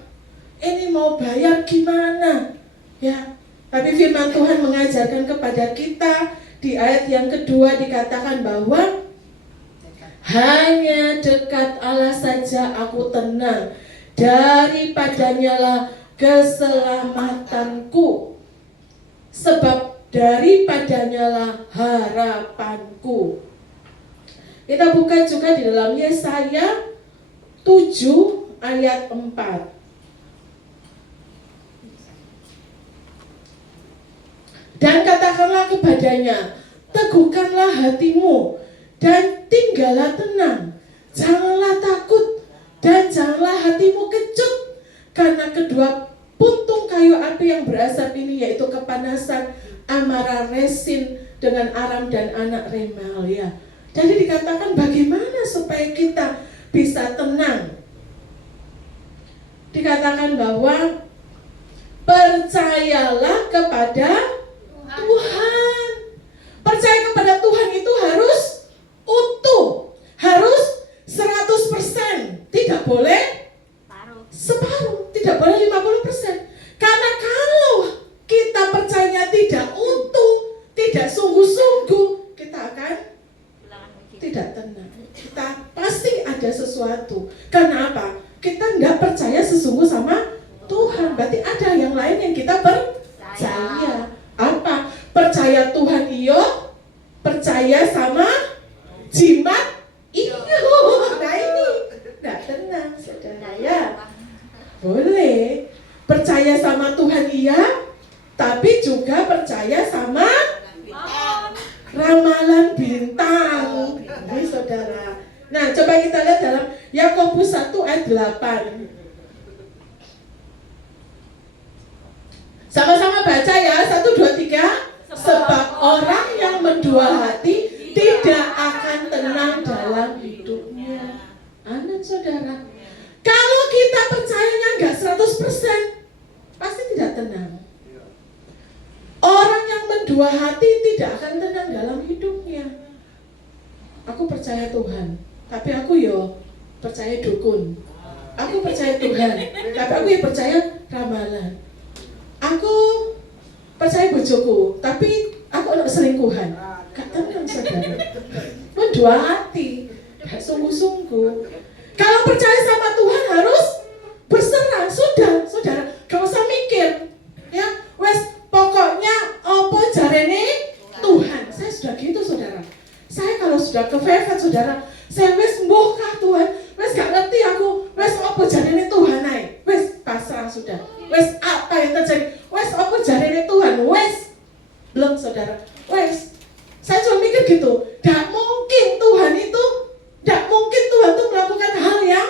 Ini mau bayar gimana? Ya. Tapi firman Tuhan mengajarkan kepada kita di ayat yang kedua dikatakan bahwa hanya dekat Allah saja aku tenang, daripadanya lah keselamatanku, sebab daripadanya lah harapanku. Kita buka juga di dalam Yesaya 7 ayat 4. Dan katakanlah kepadanya, teguhkanlah hatimu dan tinggallah tenang, janganlah takut dan janganlah hatimu kecut, karena kedua puntung kayu api yang berasap ini, yaitu kepanasan, amarah, resin dengan aram dan anak Remalia. Jadi dikatakan bagaimana supaya kita bisa tenang. Dikatakan bahwa percayalah kepada Tuhan. Percaya kepada Tuhan itu harus utuh, harus 100%, tidak boleh separuh, tidak boleh 50%. Karena kalau kita percayanya tidak utuh, tidak sungguh-sungguh, kita akan tidak tenang. Kita pasti ada sesuatu. Karena apa? Kita tidak percaya sesungguh sama Tuhan. Berarti ada yang lain yang kita percaya. Apa? Percaya Tuhan iyo, percaya sama jimat iyo. Nah ini tidak tenang saudara ya. Boleh percaya sama Tuhan iya, tapi juga percaya sama ramalan bintang. Ini saudara. Nah coba kita lihat dalam Yakobus 1 ayat 8. Sama-sama baca ya, 1, 2, 3. Sebab orang yang mendua hati tidak akan tenang dalam hidupnya. Amin saudara. Kalau kita percayanya enggak 100%, pasti tidak tenang. Orang yang mendua hati tidak akan tenang dalam hidupnya. Aku percaya Tuhan, tapi aku yo percaya dukun. Aku percaya Tuhan, tapi aku yang percaya ramalan. Aku percaya bojoku, tapi aku anak selingkuhan. Gak tenang saudara. Dua hati, gak sungguh-sungguh. Kalau percaya sama Tuhan harus berserah, sudah, saudara. Gak usah mikir, ya. Wes, pokoknya apa jarene Tuhan. Saya sudah gitu, saudara. Saya kalau sudah ke Vevet, saudara, saya wes mbokah Tuhan, wes gak ngerti aku, wes apa jarene Tuhan naik, wes pasrah sudah. Wes apa yang terjadi, wes apa jarene Tuhan, wes belum saudara, wes. Saya cuma mikir gitu, gak mungkin Tuhan itu, gak mungkin Tuhan itu melakukan hal yang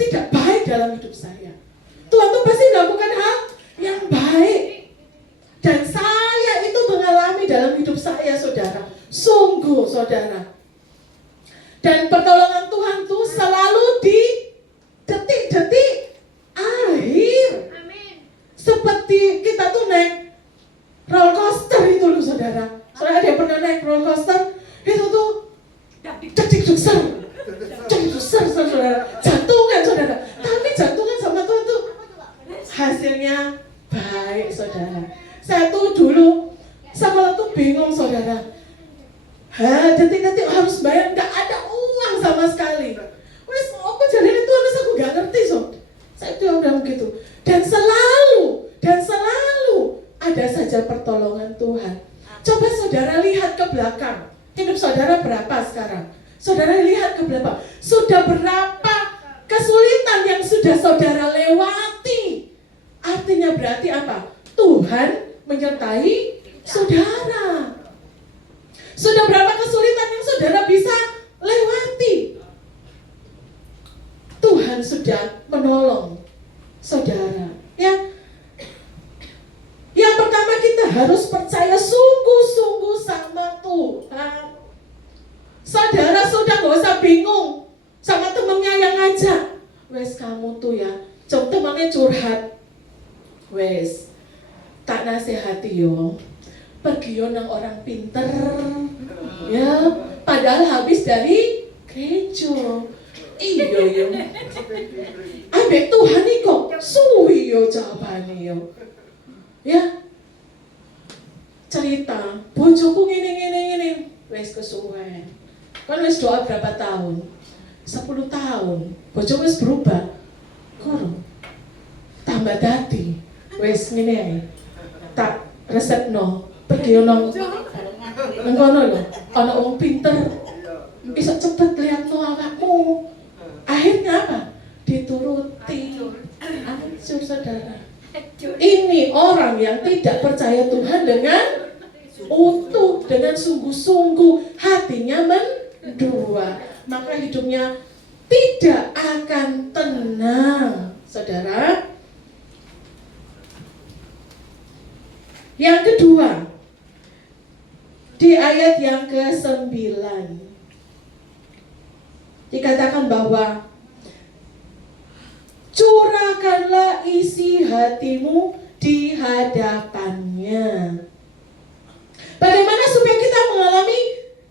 tidak baik dalam hidup saya. Tuhan itu pasti melakukan hal yang baik. Dan saya itu mengalami dalam hidup saya, saudara. Sungguh, saudara. Dan pertolongan Tuhan itu selalu di detik-detik akhir. Seperti kita tuh naik roller coaster itu loh, saudara. Soalnya ada yang pernah naik roller coaster, itu tuh detik-detik saudara. Jantungan, saudara. Tapi jantungan sama Tuhan tuh hasilnya baik, saudara. Saya tuh dulu sekolah tuh bingung, saudara. Detik-detik harus bayar, gak ada uang sama sekali. Wes, apa jadinya Tuhan, aku gak ngerti, saya tuh udah begitu. Dan selalu ada saja pertolongan Tuhan. Coba saudara lihat ke belakang. Hidup saudara berapa sekarang? Saudara lihat ke belakang. Sudah berapa kesulitan yang sudah saudara lewati? Artinya berarti apa? Tuhan menyertai saudara. Sudah berapa kesulitan yang saudara bisa lewati? Tuhan sudah menolong saudara. Ya. Yang pertama kita harus percaya sungguh-sungguh sama Tuhan. Saudara sudah gak usah bingung sama temennya yang ngajak. Wes kamu tuh ya, temannya curhat. Wes, tak nasihati yo. Pergi yo nang orang pinter. Ya, padahal habis dari gereja. Iya yo. Ambek Tuhan iko suwi yo jawabane yo. Ya. Cerita, bojoku ngene. Wes kesuwen. Kan wes doa berapa tahun? 10 tahun. Bojo wes berubah. Koro. Tambah dadi. Wes ngene ae. Tak resepno. Pergi ono ngono lho, ana wong pinter. Iso cepet lihatno awakmu. Akhirnya apa? Dituruti. Hancur saudara. Ini orang yang tidak percaya Tuhan dengan utuh, dengan sungguh-sungguh, hatinya mendua, maka hidupnya tidak akan tenang, saudara. Yang kedua, di ayat yang ke-9 dikatakan bahwa curahkanlah isi hatimu di hadapannya. Bagaimana supaya kita mengalami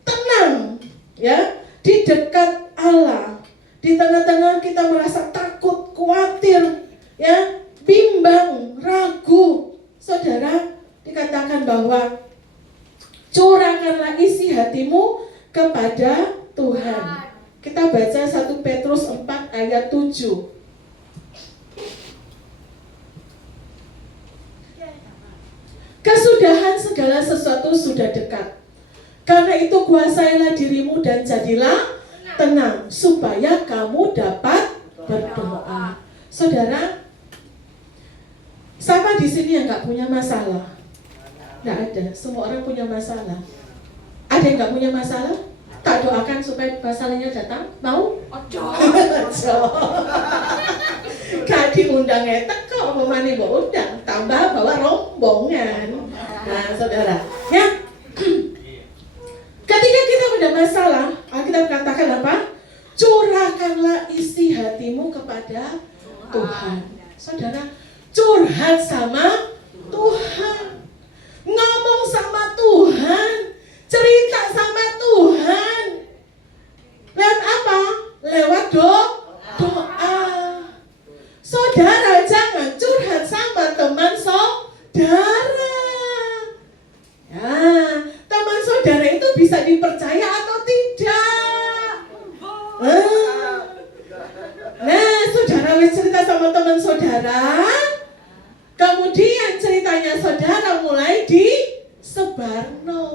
tenang, ya, di dekat Allah. Di tengah-tengah kita merasa takut, khawatir, ya, bimbang, ragu. Saudara, dikatakan bahwa curahkanlah isi hatimu kepada Tuhan. Kita baca 1 Petrus 4 ayat 7. Kesudahan segala sesuatu sudah dekat. Karena itu kuasailah dirimu dan jadilah tenang, supaya kamu dapat berdoa. Saudara, siapa di sini yang gak punya masalah? Gak ada, semua orang punya masalah. Ada yang gak punya masalah? Tak doakan supaya masalahnya datang? Mau? Ojo. Gak diundang teko memani bawa undang, tambah bawa rombongan. Nah, saudara, ya. Ketika kita ada masalah, Alkitab katakan apa? Curahkanlah isi hatimu kepada Tuhan. Saudara, curhat sama Tuhan. Ngomong sama Tuhan, cerita sama Tuhan. Lewat apa? Lewat doa. saudara jangan curhat sama teman saudara. Ya, teman saudara itu bisa dipercaya atau tidak? Nah, saudara wis cerita sama teman saudara, kemudian ceritanya saudara mulai disebarno,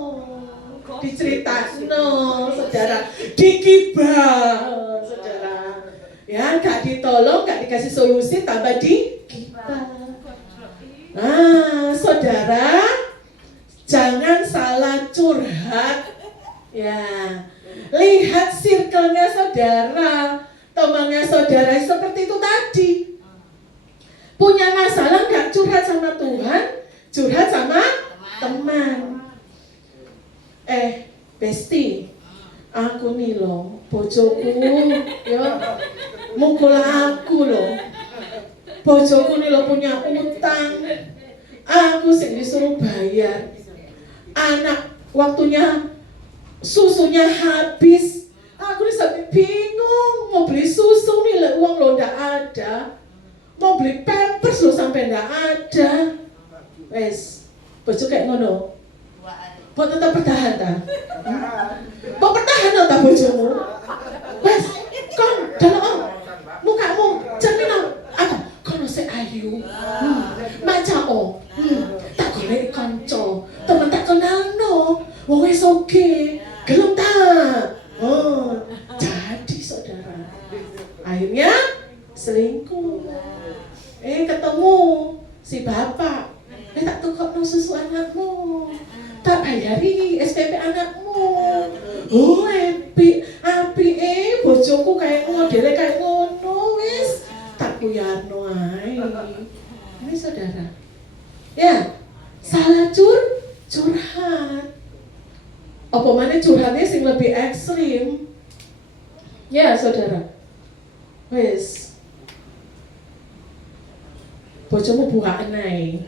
diceritakno, saudara, digibah, saudara. Ya, gak ditolong, gak dikasih solusi, tambah digibah. Nah, saudara, jangan salah curhat. Ya, lihat circle-nya saudara, temannya saudara seperti itu tadi. Punya masalah gak curhat sama Tuhan, curhat sama teman. Besti, aku nih loh, bojoku, ya, mukul aku loh. Bojoku nih loh punya utang, aku sih disuruh bayar. Anak waktunya susunya habis, aku nih sampai bingung mau beli susu nih lah, uang lo ndak ada. Mau beli pampers lo sampai ndak ada. Wes, bojo kayak ngono. Kok tetap bertahan ta? Kok bertahan ta bojomu? Wes, kon delok mukamu cermin apa? Kono sik ayu. Maca tak golek kanca, temen tak kenalno. Wong wis oke. Gelem ta? Jadi saudara. Akhirnya selingkuh. Ketemu si bapak. Tak tukokno susu anakmu, tak bayari SPP anakmu. Api bojoku kayak modele kayak ngono wis tak kuyarno ae. Ini saudara. Ya, salah curhat. Apa mana curhatnya sing lebih ekstrim? Ya, saudara. Wis. Bojomu bukaan ae.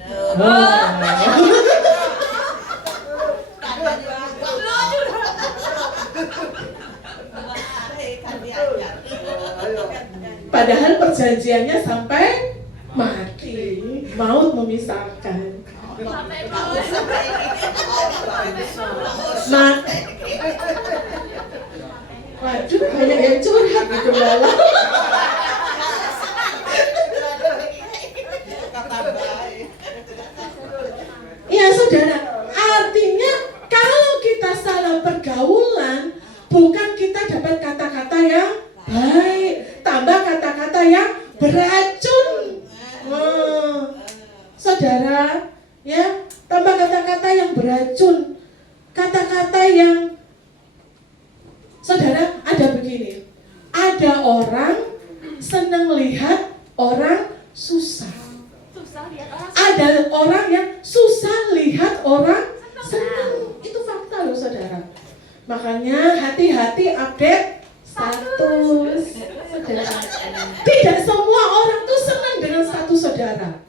Padahal perjanjiannya sampai mati, maut memisahkan. Waduh, banyak yang curhat gitu malah. Iya saudara, artinya kalau kita salah pergaulan, bukan kita dapat kata-kata yang baik, tambah kata-kata yang beracun. Saudara, ya, tambah kata-kata yang beracun, kata-kata yang, saudara, ada begini, ada orang senang lihat orang susah. Ada orang yang susah lihat orang senang. Itu fakta loh saudara. Makanya hati-hati update status saudara. Tidak semua orang tuh senang dengan status saudara.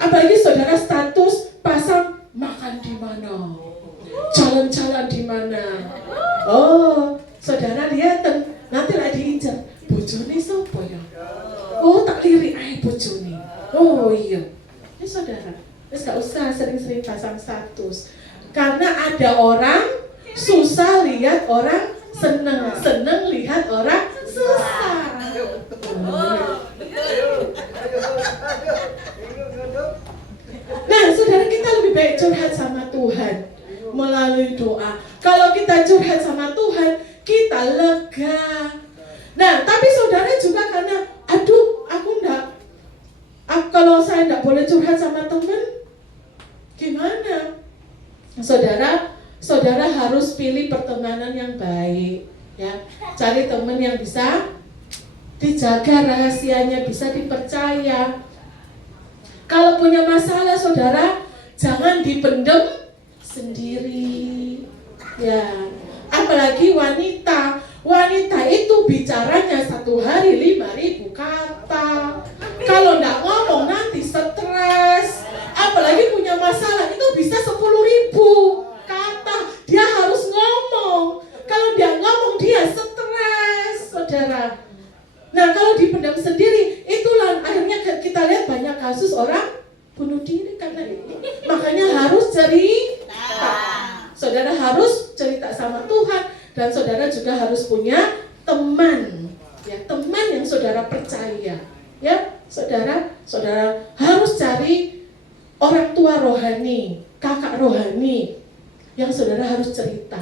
Apalagi saudara status pasang makan di mana, jalan-jalan di mana. Oh, saudara lihat nanti lah diincar. Bojone sapa ya? Oh, tak lirik ae bojone. Oh iya, ini saudara, gak usah sering-sering pasang status. Karena ada orang susah lihat orang seneng, seneng lihat orang susah. Nah saudara, kita lebih baik curhat sama Tuhan melalui doa. Kalau kita curhat sama Tuhan, kita lega. Nah tapi saudara juga karena, aduh aku kalau saya tidak boleh curhat sama teman, gimana? Saudara harus pilih pertemanan yang baik, ya. Cari teman yang bisa dijaga rahasianya, bisa dipercaya. Kalau punya masalah, saudara, jangan dipendem sendiri, ya. Apalagi wanita. Wanita itu bicaranya 1 hari 5.000 kata. Kalau nggak ngomong nanti stres. Apalagi punya masalah itu bisa 10.000 kata. Dia harus ngomong. Kalau dia ngomong dia stres, saudara. Nah kalau dipendam sendiri, itulah kasus orang bunuh diri karena itu. Makanya harus cerita. Saudara harus cerita sama Tuhan, dan saudara juga harus punya teman, ya, teman yang saudara percaya. Ya, saudara harus cari orang tua rohani, kakak rohani yang saudara harus cerita.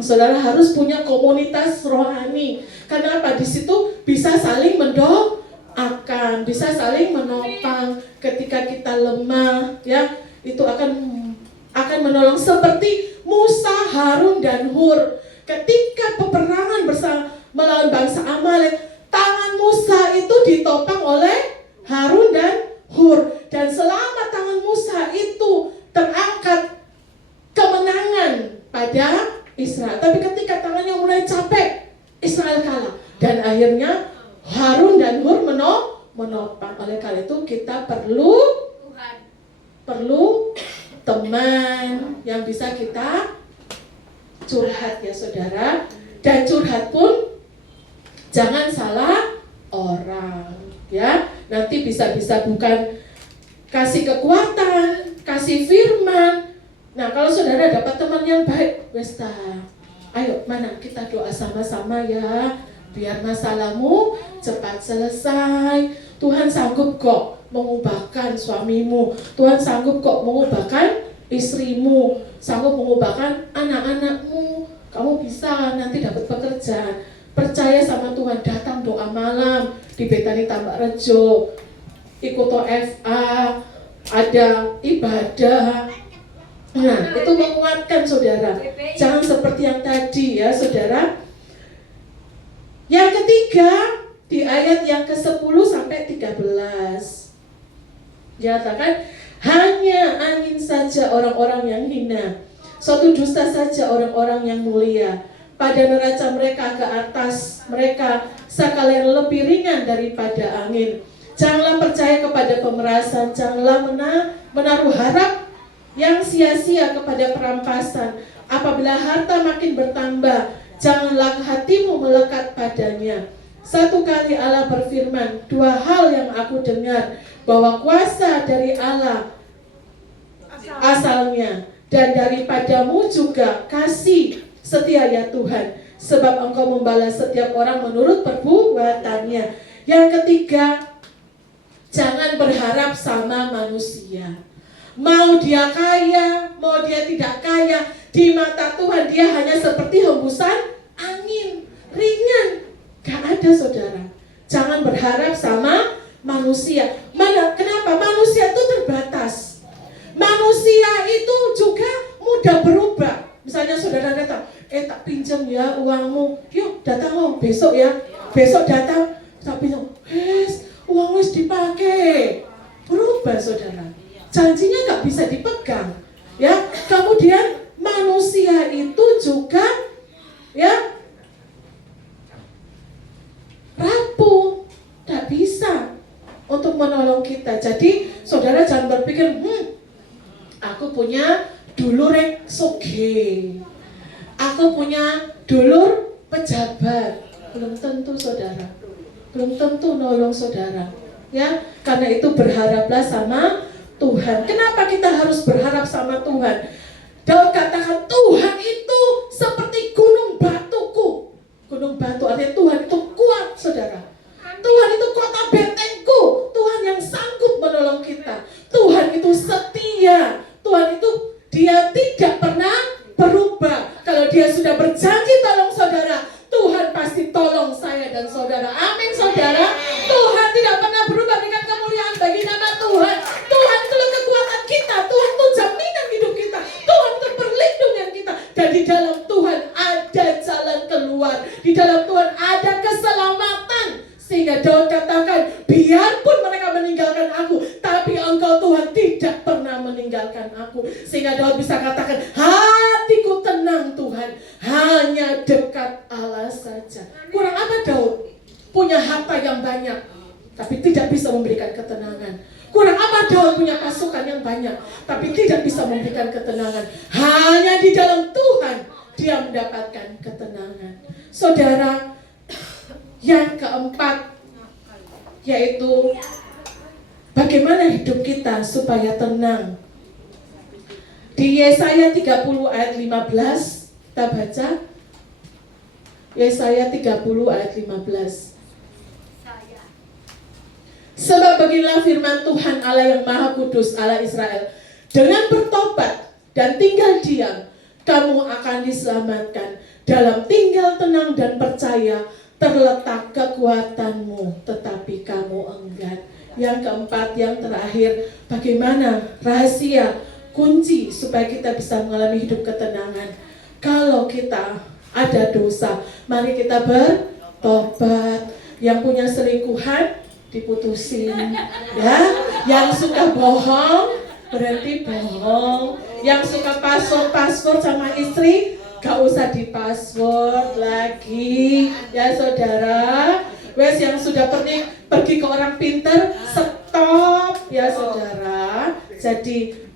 Saudara harus punya komunitas rohani. Karena apa? Di situ bisa saling mendoakan, bisa saling menopang ketika kita lemah, ya. Itu akan menolong, seperti Musa, Harun dan Hur ketika peperangan bersama melawan bangsa Amalek. Tangan Musa itu ditopang oleh Harun dan Hur, dan selama tangan Musa itu terangkat, kemenangan pada Israel. Tapi ketika tangannya mulai capek, Israel kalah, dan akhirnya Harun dan Hur menopang. Oleh karena itu kita perlu teman yang bisa kita curhat, ya saudara. Dan curhat pun jangan salah orang, ya. Nanti bisa bukan kasih kekuatan, kasih firman. Nah, kalau saudara dapat teman yang baik, Westa, ayo mana kita doa sama-sama ya, biar masalahmu cepat selesai. Tuhan sanggup kok mengubahkan suamimu, Tuhan sanggup kok mengubahkan istrimu, sanggup mengubahkan anak-anakmu. Kamu bisa nanti dapat pekerjaan. Percaya sama Tuhan, datang doa malam di Betani Tambak Rejo, ikut OFA, ada ibadah. Nah, itu menguatkan saudara. Jangan seperti yang tadi, ya saudara. Yang ketiga, di ayat yang ke-10 sampai 13. Dikatakan, hanya angin saja orang-orang yang hina, suatu dusta saja orang-orang yang mulia. Pada neraca mereka ke atas mereka sekalian lebih ringan daripada angin. Janganlah percaya kepada pemerasan, janganlah menaruh harap yang sia-sia kepada perampasan. Apabila harta makin bertambah, janganlah hatimu melekat padanya. Satu kali Allah berfirman, dua hal yang aku dengar, bahwa kuasa dari Allah asalnya, dan daripadamu juga kasih setia ya Tuhan, sebab Engkau membalas setiap orang menurut perbuatannya. Yang ketiga, jangan berharap sama manusia. Mau dia kaya, mau dia tidak kaya, di mata Tuhan dia hanya seperti hembusan angin, ringan. Gak ada saudara. Jangan berharap sama manusia. Kenapa? Manusia itu terbatas. Manusia itu juga mudah berubah. Misalnya saudara datang, tak pinjam ya uangmu, yuk datang lo besok ya. Besok datang, tak pinjam, uang wis dipakai. Berubah saudara. Janjinya nggak bisa dipegang, ya. Kemudian manusia itu juga, ya, rapuh, tak bisa untuk menolong kita. Jadi saudara jangan berpikir, aku punya dulur yang soge, aku punya dulur pejabat. Belum tentu saudara, belum tentu nolong saudara, ya. Karena itu berharaplah sama Tuhan. Kenapa kita harus berharap sama Tuhan? Daud katakan, Tuhan itu seperti gunung batuku. Gunung batu artinya Tuhan itu kuat saudara. Tuhan itu kota bentengku. Tuhan yang sanggup menolong kita. Tuhan itu setia. Tuhan itu dia tidak pernah berubah. Kalau dia sudah berjanji tolong saudara, Tuhan pasti tolong saya dan saudara. Amin saudara. Tuhan tidak pernah berubah. Berikan kemuliaan bagi nama Tuhan. Tuhan itu kekuatan kita. Tuhan itu jaminan hidup kita. Tuhan itu perlindungan kita. Dan di dalam Tuhan ada jalan keluar. Di dalam Tuhan ada keselamatan. Sehingga Daud katakan, biarpun mereka meninggalkan aku, tapi Engkau Tuhan tidak pernah meninggalkan aku. Sehingga Daud bisa katakan, hatiku tenang Tuhan, hanya dekat Allah saja. Kurang apa Daud? Punya harta yang banyak, tapi tidak bisa memberikan ketenangan. Kurang apa Daud punya pasukan yang banyak, tapi tidak bisa memberikan ketenangan. Hanya di dalam Tuhan dia mendapatkan ketenangan. Saudara, yang keempat yaitu bagaimana hidup kita supaya tenang. Di Yesaya 30 ayat 15 kita baca. Yesaya 30 ayat 15. Sebab beginilah firman Tuhan Allah yang Maha Kudus, Allah Israel. Dengan bertobat dan tinggal diam, kamu akan diselamatkan. Dalam tinggal tenang dan percaya terletak kekuatanmu, tetapi kamu enggan. Yang keempat, yang terakhir, bagaimana rahasia kunci supaya kita bisa mengalami hidup ketenangan. Kalau kita ada dosa, mari kita bertobat. Yang punya selingkuhan diputusin, ya. Yang suka bohong berhenti bohong. Yang suka password sama istri gak usah di password lagi, ya saudara. Wes yang sudah pergi ke orang pinter, stop ya saudara. Jadi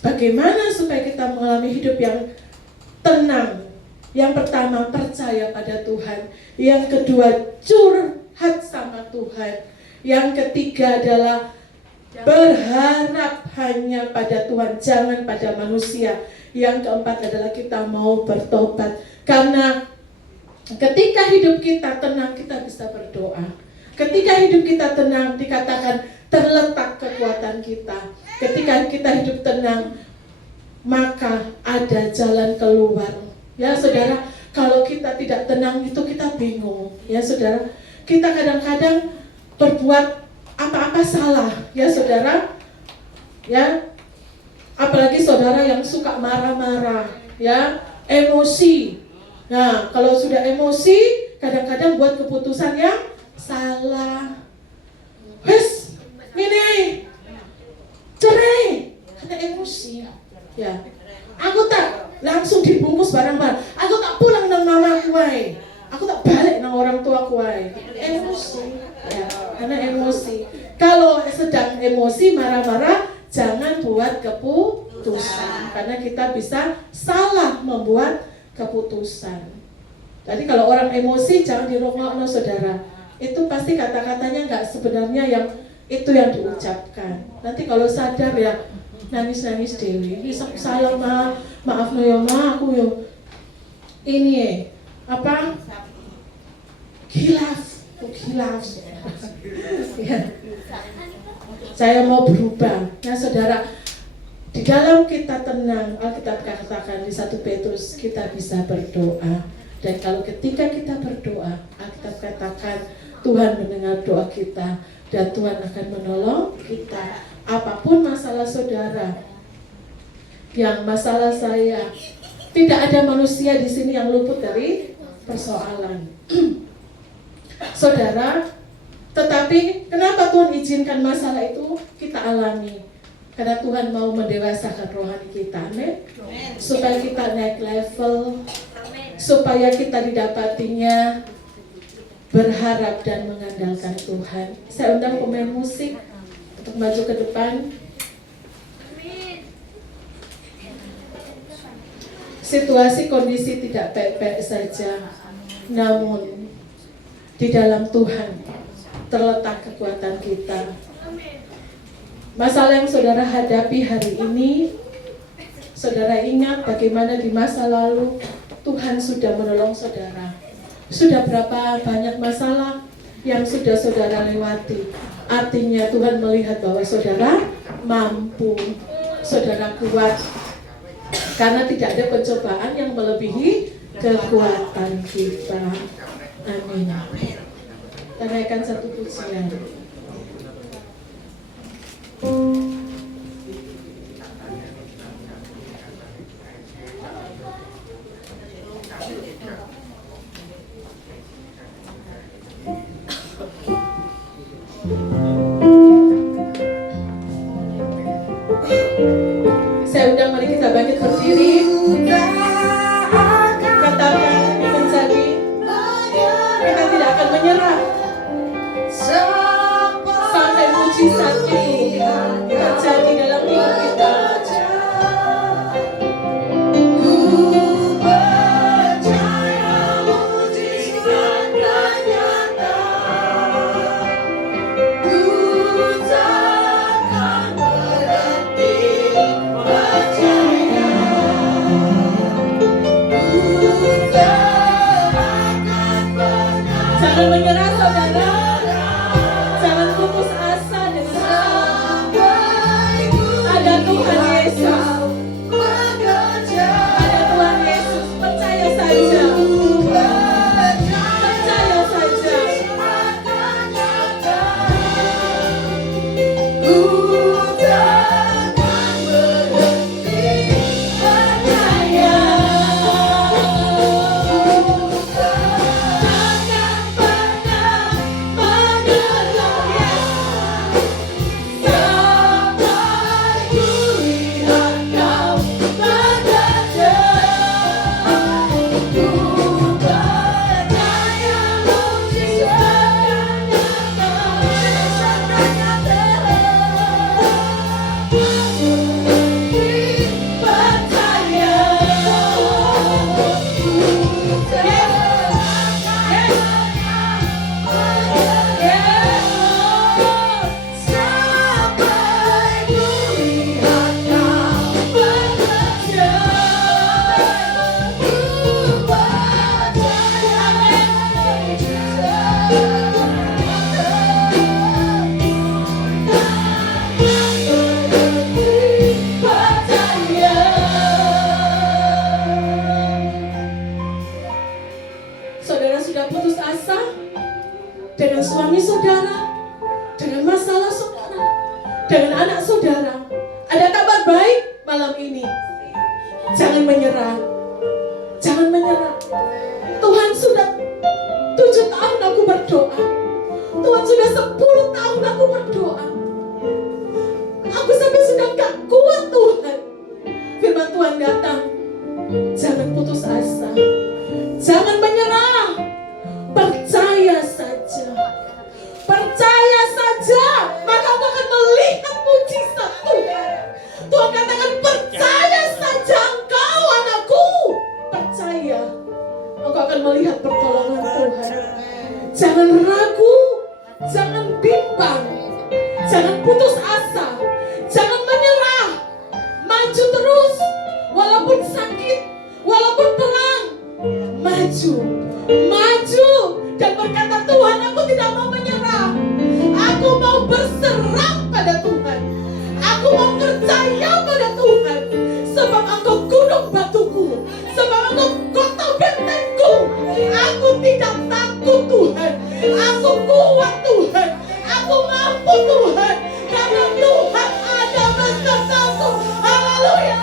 bagaimana supaya kita mengalami hidup yang tenang? Yang pertama, percaya pada Tuhan. Yang kedua, curhat sama Tuhan. Yang ketiga adalah berharap hanya pada Tuhan, jangan pada manusia. Yang keempat adalah kita mau bertobat. Karena ketika hidup kita tenang, kita bisa berdoa. Ketika hidup kita tenang, dikatakan terletak kekuatan kita. Ketika kita hidup tenang, maka ada jalan keluar. Ya saudara, kalau kita tidak tenang itu kita bingung. Ya saudara, kita kadang-kadang berbuat apa-apa salah. Ya saudara, ya, apalagi saudara yang suka marah-marah, ya, emosi. Nah, kalau sudah emosi, kadang-kadang buat keputusan yang salah. Wes, ini cerai karena emosi. Ya, aku tak langsung dibungkus barang-barang. Aku tak pulang nang mama kuai. Aku tak balik nang orang tua kuai. Emosi. Ya, karena emosi. Kalau sedang emosi marah-marah, jangan buat keputusan, karena kita bisa salah membuat keputusan. Jadi kalau orang emosi jangan dirongokno saudara. Itu pasti kata-katanya nggak sebenarnya yang itu yang diucapkan. Nanti kalau sadar ya nangis-nangis dewi. Bisa salah maaf no ya ma, aku yo ini apa? Khilaf. Ya. Saya mau berubah. Nah saudara, di dalam kita tenang, Alkitab katakan di 1 Petrus kita bisa berdoa. Dan kalau ketika kita berdoa, Alkitab katakan Tuhan mendengar doa kita dan Tuhan akan menolong kita. Apapun masalah saudara, yang masalah saya, tidak ada manusia di sini yang luput dari persoalan. Saudara, tetapi kenapa Tuhan izinkan masalah itu kita alami? Karena Tuhan mau mendewasakan rohani kita, amin. Supaya kita naik level, supaya kita didapatinya berharap dan mengandalkan Tuhan. Saya undang pemain musik untuk maju ke depan. Situasi kondisi tidak baik-baik saja, namun di dalam Tuhan terletak kekuatan kita. Masalah yang saudara hadapi hari ini, saudara ingat bagaimana di masa lalu Tuhan sudah menolong saudara. Sudah berapa banyak masalah yang sudah saudara lewati. Artinya Tuhan melihat bahwa saudara mampu, saudara kuat. Karena tidak ada pencobaan yang melebihi kekuatan kita. Amin. Kita naikkan satu pujian. Saya undang, mari kita bangkit berdiri. Katakan menjadi, kita tidak akan menyerah sampai mujizat itu terjadi dalam hidup kita. dengan anak saudara. Ada kabar baik malam ini. Jangan menyerah. Jangan menyerah. Tuhan sudah 7 tahun aku berdoa. Tuhan sudah 10 tahun aku berdoa. Aku sampai sudah gak kuat Tuhan. Firman Tuhan datang. Jangan putus asa. Jangan menyerah. Percaya saja. Percaya saja. Maka aku akan melihat mujizat Tuhan. Tuhan katakan percaya saja engkau anakku. Percaya. Engkau akan melihat pertolongan Tuhan. Jangan ragu. Jangan bimbang. Jangan putus asa. Jangan menyerah. Maju terus. Walaupun sakit. Walaupun perang. Maju. Maju. Dan berkata Tuhan aku tidak mau menyerah. Aku mau berserah pada Tuhan. Aku mau percaya pada Tuhan. Sebab engkau gunung batuku. Sebab engkau kota bentengku. Aku tidak takut Tuhan. Aku kuat Tuhan. Aku mampu Tuhan. Karena Tuhan ada besertaku. Haleluya.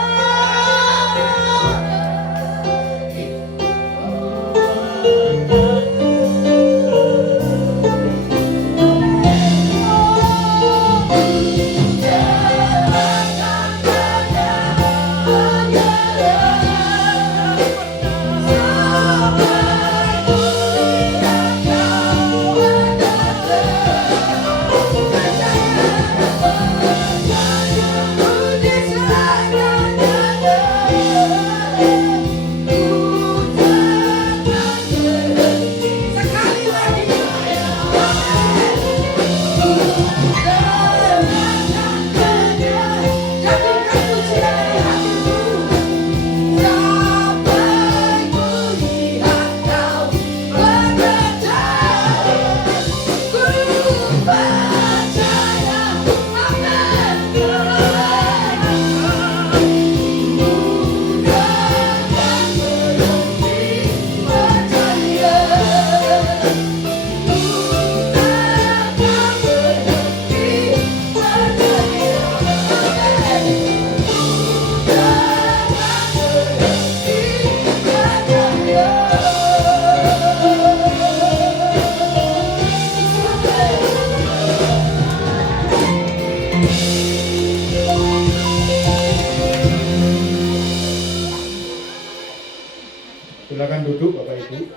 Silakan duduk Bapak Ibu.